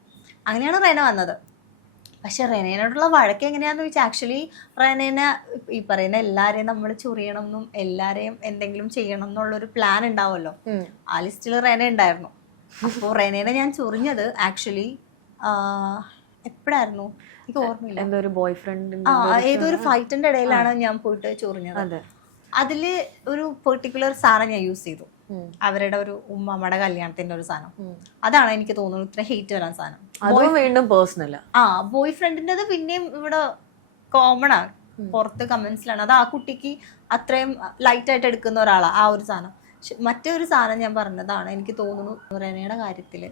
അങ്ങനെയാണ് റെന വന്നത്. പക്ഷെ റെനേനോടുള്ള വഴക്ക് എങ്ങനെയാന്ന് ചോദിച്ചാൽ ആക്ച്വലി റെനേനെ ഈ പറയുന്ന എല്ലാരെയും നമ്മൾ ചൊറിയണം എന്നും എല്ലാരെയും എന്തെങ്കിലും ചെയ്യണം എന്നുള്ളൊരു പ്ലാൻ ഉണ്ടാവുമല്ലോ. ആ ലിസ്റ്റിൽ റെന ഉണ്ടായിരുന്നു. അപ്പോൾ റെനേനെ ഞാൻ ചൊറിഞ്ഞത് ആക്ച്വലി എപ്പോഴായിരുന്നു എനിക്ക് ഓർമ്മയില്ല, ഏതൊരു ഫൈറ്റിന്റെ ഇടയിലാണ് ഞാൻ പോയിട്ട് ചൊറിഞ്ഞത്. അതില് ഒരു പെർട്ടിക്കുലർ സാധനം ഞാൻ യൂസ് ചെയ്തു, അവരുടെ ഒരു ഉമ്മയുടെ കല്യാണത്തിന്റെ ഒരു സാധനം. അതാണ് എനിക്ക് തോന്നുന്നു ഇത്ര ഹെയ്റ്റ് വരാൻ സാധനം. വീണ്ടും പേഴ്സണൽ ബോയ് ഫ്രണ്ടിൻ്റെത് പിന്നെയും ഇവിടെ കോമൺ ആണ്, പുറത്ത് കമന്റ്സിലാണ്. അത് ആ കുട്ടിക്ക് അത്രയും ലൈറ്റ് ആയിട്ട് എടുക്കുന്ന ഒരാളാണ് ആ ഒരു സാധനം. മറ്റൊരു സാധനം ഞാൻ പറഞ്ഞതാണ് എനിക്ക് തോന്നുന്നു റെനയുടെ കാര്യത്തില്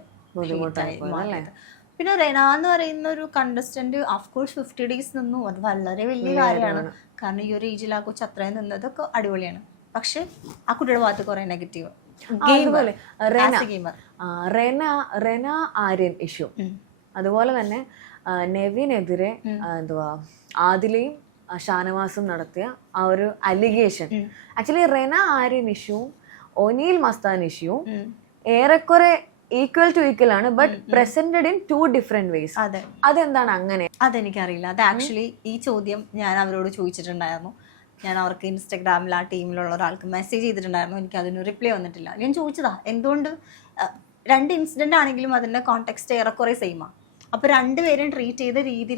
മാറിയത്. പിന്നെ റെന എന്ന് പറയുന്ന ഒരു കണ്ടസ്റ്റന്റ് ഓഫ്കോഴ്സ് 50 ഡേയ്സ് നിന്നു, അത് വളരെ വലിയ കാര്യമാണ്. കാരണം ഈ ഒരു ഏജിൽ ആ കൊച്ചു അത്രയും നിന്നതൊക്കെ അടിപൊളിയാണ്. പക്ഷെ ആ കുട്ടിയുടെ ഭാഗത്ത് കുറെ നെഗറ്റീവ്. റെന ആര്യൻ ഇഷ്യൂ, അതുപോലെ തന്നെ നെവിനെതിരെ എന്തുവാ ആദിലയും ഷാനവാസും നടത്തിയ ആ ഒരു അലിഗേഷൻ. ആക്ച്വലി റെന ആര്യൻ ഇഷ്യൂ ഒനീൽ മസ്താൻ ഇഷ്യൂ ഏറെക്കുറെ ഈക്വൽ ടു ഈക്വൽ ആണ്, but presented in 2 different ways. അതെന്താണ് അങ്ങനെ? അതെനിക്കറിയില്ല. അത് ആക്ച്വലി ഈ ചോദ്യം ഞാൻ അവരോട് ചോദിച്ചിട്ടുണ്ടായിരുന്നു. ഞാൻ അവർക്ക് ഇൻസ്റ്റഗ്രാമിൽ ആ ടീമിലുള്ള ഒരാൾക്ക് മെസ്സേജ് ചെയ്തിട്ടുണ്ടായിരുന്നു. എനിക്ക് അതിന് റിപ്ലൈ വന്നിട്ടില്ല. ഞാൻ ചോദിച്ചതാ എന്തുകൊണ്ട് 2 ഇൻസിഡന്റ് ആണെങ്കിലും അതിന്റെ കോണ്ടെക്സ്റ്റ് ഏറെക്കുറെ സെയിമാണ്. അപ്പോൾ 2 പേരും ട്രീറ്റ് ചെയ്ത രീതി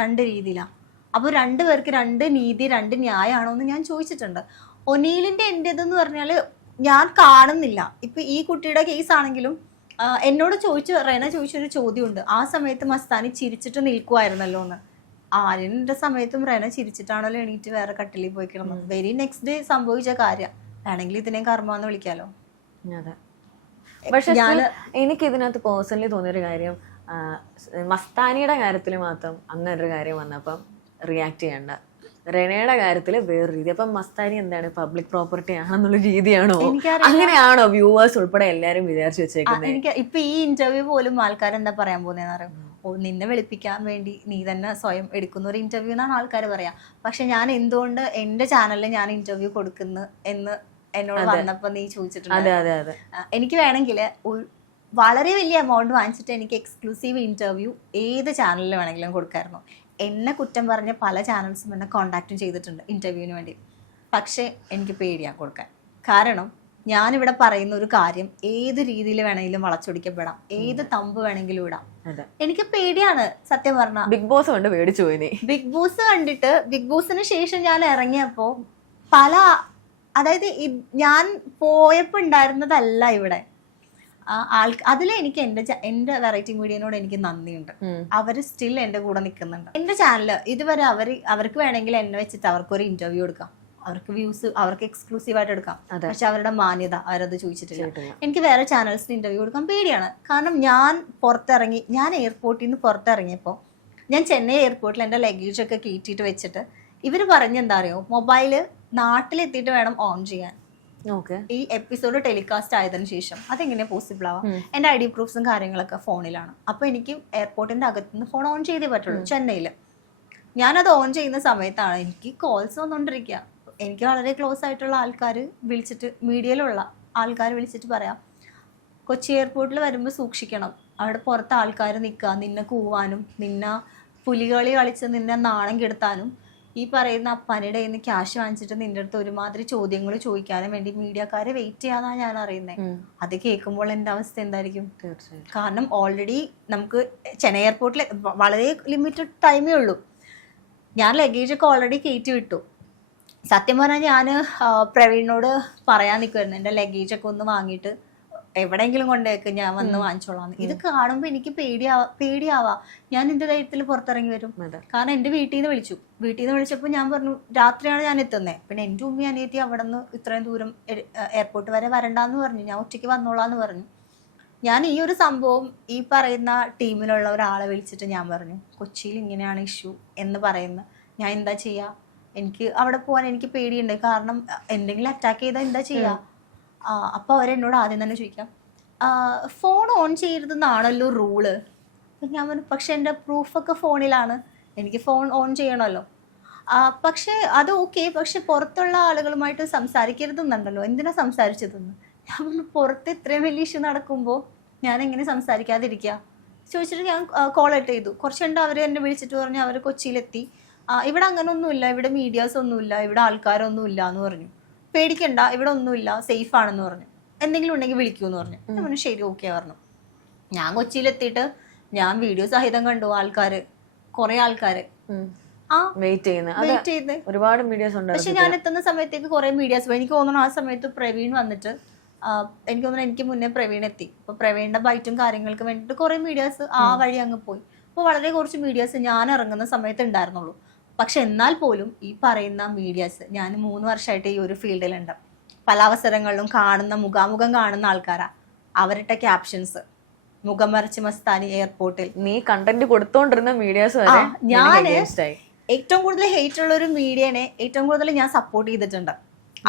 രണ്ട് രീതിയിലാണ്. അപ്പോൾ 2 പേർക്ക് 2 നീതി 2 ന്യായമാണോ എന്ന് ഞാൻ ചോദിച്ചിട്ടുണ്ട്. ഒനീലിന്റെ എൻ്റെതെന്ന് പറഞ്ഞാൽ ഞാൻ കാണുന്നില്ല. ഇപ്പൊ ഈ കുട്ടിയുടെ കേസ് ആണെങ്കിലും എന്നോട് റെന ചോദിച്ചൊരു ചോദ്യമുണ്ട്, ആ സമയത്ത് മസ്താനി ചിരിച്ചിട്ട് നിൽക്കുമായിരുന്നല്ലോ എന്ന്. ആര്യന്റെ സമയത്തും റെന ചിരിച്ചിട്ടാണല്ലോ എണീറ്റ് വേറെ കട്ടിലിൽ പോയി കിടന്നത്. വെരി നെക്സ്റ്റ് ഡേ സംഭവിച്ച കാര്യം. വേണമെങ്കിൽ ഇതിനെ കർമ്മ എന്ന് വിളിക്കാലോ. അതെ, പക്ഷെ എനിക്ക് ഇതിനകത്ത് പേഴ്സണലി തോന്നിയൊരു കാര്യം, മസ്താനിയുടെ കാര്യത്തിൽ മാത്രം അങ്ങനെ ഒരു കാര്യം വന്നപ്പം റിയാക്ട് ചെയ്യണ്ട, റെനയുടെ കാര്യത്തിൽ വേറൊരു രീതി. അപ്പം മസ്താനി എന്താണ് പബ്ലിക് പ്രോപ്പർട്ടി ആണെന്നുള്ള രീതിയാണോ, അങ്ങനെയാണോ വ്യൂവേഴ്സ് ഉൾപ്പെടെ എല്ലാരും വിചാരിച്ചു വെച്ചേക്കുന്നത്? എനിക്ക് ഇപ്പൊ ഈ ഇന്റർവ്യൂ പോലും ആൾക്കാർ എന്താ പറയാൻ പോകുന്നതെന്ന് അറിയാം, നിന്നെ വിളിപ്പിക്കാൻ വേണ്ടി നീ തന്നെ സ്വയം എടുക്കുന്ന ഒരു ഇന്റർവ്യൂ എന്നാണ് ആൾക്കാർ പറയാ. പക്ഷെ ഞാൻ എന്തുകൊണ്ട് എന്റെ ചാനലിൽ ഞാൻ ഇന്റർവ്യൂ കൊടുക്കുന്നു എന്ന് എന്നോട് വന്നപ്പോ നീ ചോദിച്ചിട്ടുണ്ട്. എനിക്ക് വേണമെങ്കിൽ വളരെ വലിയ എമൗണ്ട് വാങ്ങിച്ചിട്ട് എനിക്ക് എക്സ്ക്ലൂസീവ് ഇന്റർവ്യൂ ഏത് ചാനലിൽ വേണമെങ്കിലും കൊടുക്കായിരുന്നു. എന്നെ കുറ്റം പറഞ്ഞ പല ചാനൽസും എന്നെ കോണ്ടാക്റ്റും ചെയ്തിട്ടുണ്ട് ഇന്റർവ്യൂവിന് വേണ്ടി. പക്ഷെ എനിക്ക് പേടിയാണ് കൊടുക്കാൻ. കാരണം ഞാനിവിടെ പറയുന്ന ഒരു കാര്യം ഏത് രീതിയിൽ വേണമെങ്കിലും വളച്ചൊടിക്കപ്പെടാം, ഏത് തമ്പ് വേണമെങ്കിലും ഇടാം. എനിക്ക് പേടിയാണ് സത്യം പറഞ്ഞാൽ. ബിഗ് ബോസ് കണ്ട് പേടിച്ചു പോയി. ബിഗ് ബോസ് കണ്ടിട്ട് ബിഗ് ബോസിന് ശേഷം ഞാൻ ഇറങ്ങിയപ്പോ അതായത് ഞാൻ പോയപ്പോ ഉണ്ടായിരുന്നതല്ല ഇവിടെ അതില് എനിക്ക് എന്റെ വെറൈറ്റി മീഡിയനോട് എനിക്ക് നന്ദിയുണ്ട്. അവര് സ്റ്റിൽ എന്റെ കൂടെ നിൽക്കുന്നുണ്ട്. എന്റെ ചാനല് ഇതുവരെ അവർക്ക് വേണമെങ്കിൽ എന്നെ വെച്ചിട്ട് അവർക്കൊരു ഇന്റർവ്യൂ എടുക്കാം, അവർക്ക് വ്യൂസ് അവർക്ക് എക്സ്ക്ലൂസീവ് ആയിട്ട് എടുക്കാം. പക്ഷെ അവരുടെ മാന്യത അവരത് ചോദിച്ചിട്ടില്ല. എനിക്ക് വേറെ ചാനൽസിന് ഇന്റർവ്യൂ കൊടുക്കാൻ പേടിയാണ്. കാരണം ഞാൻ എയർപോർട്ടിൽ നിന്ന് പുറത്തിറങ്ങിയപ്പോൾ ഞാൻ ചെന്നൈ എയർപോർട്ടിൽ എന്റെ ലഗേജ് ഒക്കെ കയറ്റിയിട്ട് വെച്ചിട്ട് ഇവര് പറഞ്ഞെന്താ അറിയോ, മൊബൈല് നാട്ടിലെത്തിയിട്ട് വേണം ഓൺ ചെയ്യാൻ. ഈ എപ്പിസോഡ് ടെലികാസ്റ്റ് ആയതിനു ശേഷം അതെങ്ങനെ പോസിബിൾ ആവാം? എന്റെ ID പ്രൂഫ്സും കാര്യങ്ങളൊക്കെ ഫോണിലാണ്. അപ്പൊ എനിക്ക് എയർപോർട്ടിന്റെ അകത്തുനിന്ന് ഫോൺ ഓൺ ചെയ്തേ പറ്റുള്ളൂ ചെന്നൈയില്. ഞാനത് ഓൺ ചെയ്യുന്ന സമയത്താണ് എനിക്ക് കോൾസ് വന്നുകൊണ്ടിരിക്കുക. എനിക്ക് വളരെ ക്ലോസ് ആയിട്ടുള്ള ആൾക്കാർ വിളിച്ചിട്ട്, മീഡിയയിലുള്ള ആൾക്കാർ വിളിച്ചിട്ട് പറയാം, കൊച്ചി എയർപോർട്ടിൽ വരുമ്പോൾ സൂക്ഷിക്കണം, അവിടെ പുറത്ത് ആൾക്കാർ നിൽക്കുക നിന്നെ കൂവാനും നിന്നെ പുലികളി കളിച്ച് നിന്നെ നാണം കെടുത്താനും ഈ പറയുന്ന അപ്പനയുടെ കയ്യിൽ നിന്ന് ക്യാഷ് വാങ്ങിച്ചിട്ട് നിന്റെ അടുത്ത് ഒരുമാതിരി ചോദ്യങ്ങൾ ചോദിക്കാനും വേണ്ടി മീഡിയക്കാരെ വെയിറ്റ് ചെയ്യാന്നാണ് ഞാൻ അറിയുന്നത്. അത് കേൾക്കുമ്പോൾ എൻ്റെ അവസ്ഥ എന്തായിരിക്കും? കാരണം ഓൾറെഡി നമുക്ക് ചെന്നൈ എയർപോർട്ടിൽ വളരെ ലിമിറ്റഡ് ടൈമേ ഉള്ളൂ. ഞാൻ ലഗേജൊക്കെ ഓൾറെഡി കയറ്റി വിട്ടു. സത്യം പറഞ്ഞാൽ ഞാൻ പ്രവീണിനോട് പറയാൻ നിൽക്കുമായിരുന്നു, എൻ്റെ ലഗേജൊക്കെ ഒന്ന് വാങ്ങിയിട്ട് എവിടെയെങ്കിലും കൊണ്ടുവയ്ക്ക്, ഞാൻ വന്ന് വാങ്ങിച്ചോളാന്ന്. ഇത് കാണുമ്പോൾ എനിക്ക് പേടിയാവാ. ഞാൻ എൻ്റെ ധൈര്യത്തിൽ പുറത്തിറങ്ങി വരും. കാരണം എൻ്റെ വീട്ടിൽ നിന്ന് വിളിച്ചപ്പോൾ ഞാൻ പറഞ്ഞു രാത്രിയാണ് ഞാൻ എത്തുന്നത്. പിന്നെ എൻ്റെ ഉമ്മി അനിയത്തി അവിടെ നിന്ന് ഇത്രയും ദൂരം എയർപോർട്ട് വരെ വരണ്ടാന്ന് പറഞ്ഞു, ഞാൻ ഒറ്റയ്ക്ക് വന്നോളാന്ന് പറഞ്ഞു. ഞാൻ ഈ ഒരു സംഭവം ഈ പറയുന്ന ടീമിലുള്ള ഒരാളെ വിളിച്ചിട്ട് ഞാൻ പറഞ്ഞു, കൊച്ചിയിൽ ഇങ്ങനെയാണ് ഇഷ്യൂ എന്ന് പറയുന്നത്, ഞാൻ എന്താ ചെയ്യുക? എനിക്ക് അവിടെ പോകാൻ എനിക്ക് പേടിയുണ്ട്. കാരണം എന്തെങ്കിലും അറ്റാക്ക് ചെയ്താൽ എന്താ ചെയ്യുക? അപ്പോൾ അവരെന്നോട് ആദ്യം തന്നെ ചോദിക്കാം, ഫോൺ ഓൺ ചെയ്യരുതെന്നാണല്ലോ റൂള്. ഞാൻ പറഞ്ഞു, പക്ഷെ എൻ്റെ പ്രൂഫൊക്കെ ഫോണിലാണ്, എനിക്ക് ഫോൺ ഓൺ ചെയ്യണമല്ലോ. പക്ഷേ അത് ഓക്കെ, പക്ഷെ പുറത്തുള്ള ആളുകളുമായിട്ട് സംസാരിക്കരുതെന്നുണ്ടല്ലോ, എന്തിനാ സംസാരിച്ചതെന്ന്. ഞാൻ പറഞ്ഞു, പുറത്ത് ഇത്രയും വലിയ ഇഷ്യൂ നടക്കുമ്പോൾ ഞാൻ എങ്ങനെ സംസാരിക്കാതിരിക്കുക ചോദിച്ചിട്ട് ഞാൻ കോൾ അറ്റ് ചെയ്തു. കുറച്ചുണ്ട് അവർ എന്നെ വിളിച്ചിട്ട് പറഞ്ഞു അവർ കൊച്ചിയിലെത്തി, ഇവിടെ അങ്ങനെ ഒന്നുമില്ല, ഇവിടെ മീഡിയാസ് ഒന്നുമില്ല, ഇവിടെ ആൾക്കാരൊന്നും ഇല്ല എന്ന് പറഞ്ഞു. പേടിക്കണ്ട, ഇവിടെ ഒന്നുമില്ല, സേഫ് ആണെന്ന് പറഞ്ഞു. എന്തെങ്കിലും ഉണ്ടെങ്കിൽ വിളിക്കൂ എന്ന് പറഞ്ഞു. ഞാൻ പറഞ്ഞു ശരി ഓക്കെ പറഞ്ഞു. ഞാൻ കൊച്ചിയിലെത്തിയിട്ട് ഞാൻ വീഡിയോ സഹിതം കണ്ടു ആൾക്കാര്, കുറെ ആൾക്കാര് വെയിറ്റ് ചെയ്യുന്നത് ഒരുപാട് മീഡിയാസ് ഉണ്ട്. പക്ഷെ ഞാൻ എത്തുന്ന സമയത്തേക്ക് കുറെ മീഡിയാസ് പോയി. എനിക്ക് തോന്നുന്നു ആ സമയത്ത് പ്രവീൺ വന്നിട്ട്, എനിക്ക് തോന്നുന്നു എനിക്ക് മുന്നേ പ്രവീൺ എത്തി. അപ്പൊ പ്രവീണിന്റെ ബൈറ്റും കാര്യങ്ങൾക്ക് വേണ്ടിയിട്ട് കുറെ മീഡിയാസ് ആ വഴി അങ്ങ് പോയി. അപ്പോൾ വളരെ കുറച്ച് മീഡിയാസ് ഞാൻ ഇറങ്ങുന്ന സമയത്ത് ഉണ്ടായിരുന്നുള്ളൂ. പക്ഷെ എന്നാൽ പോലും ഈ പറയുന്ന മീഡിയാസ്, ഞാൻ 3 വർഷമായിട്ട് ഈ ഒരു ഫീൽഡിലുണ്ട്, പല അവസരങ്ങളിലും മുഖാമുഖം കാണുന്ന ആൾക്കാരാ. അവരുടെ ക്യാപ്ഷൻസ് മുഖം മറിച്ച് മസ്താനി എയർപോർട്ടിൽ, നീ കണ്ടന്റ് കൊടുത്തോണ്ടിരുന്ന മീഡിയാസ് ഞാൻ ഏറ്റവും കൂടുതൽ ഹേറ്റ് ഉള്ള ഒരു മീഡിയനെ ഏറ്റവും കൂടുതൽ ഞാൻ സപ്പോർട്ട് ചെയ്തിട്ടുണ്ട്.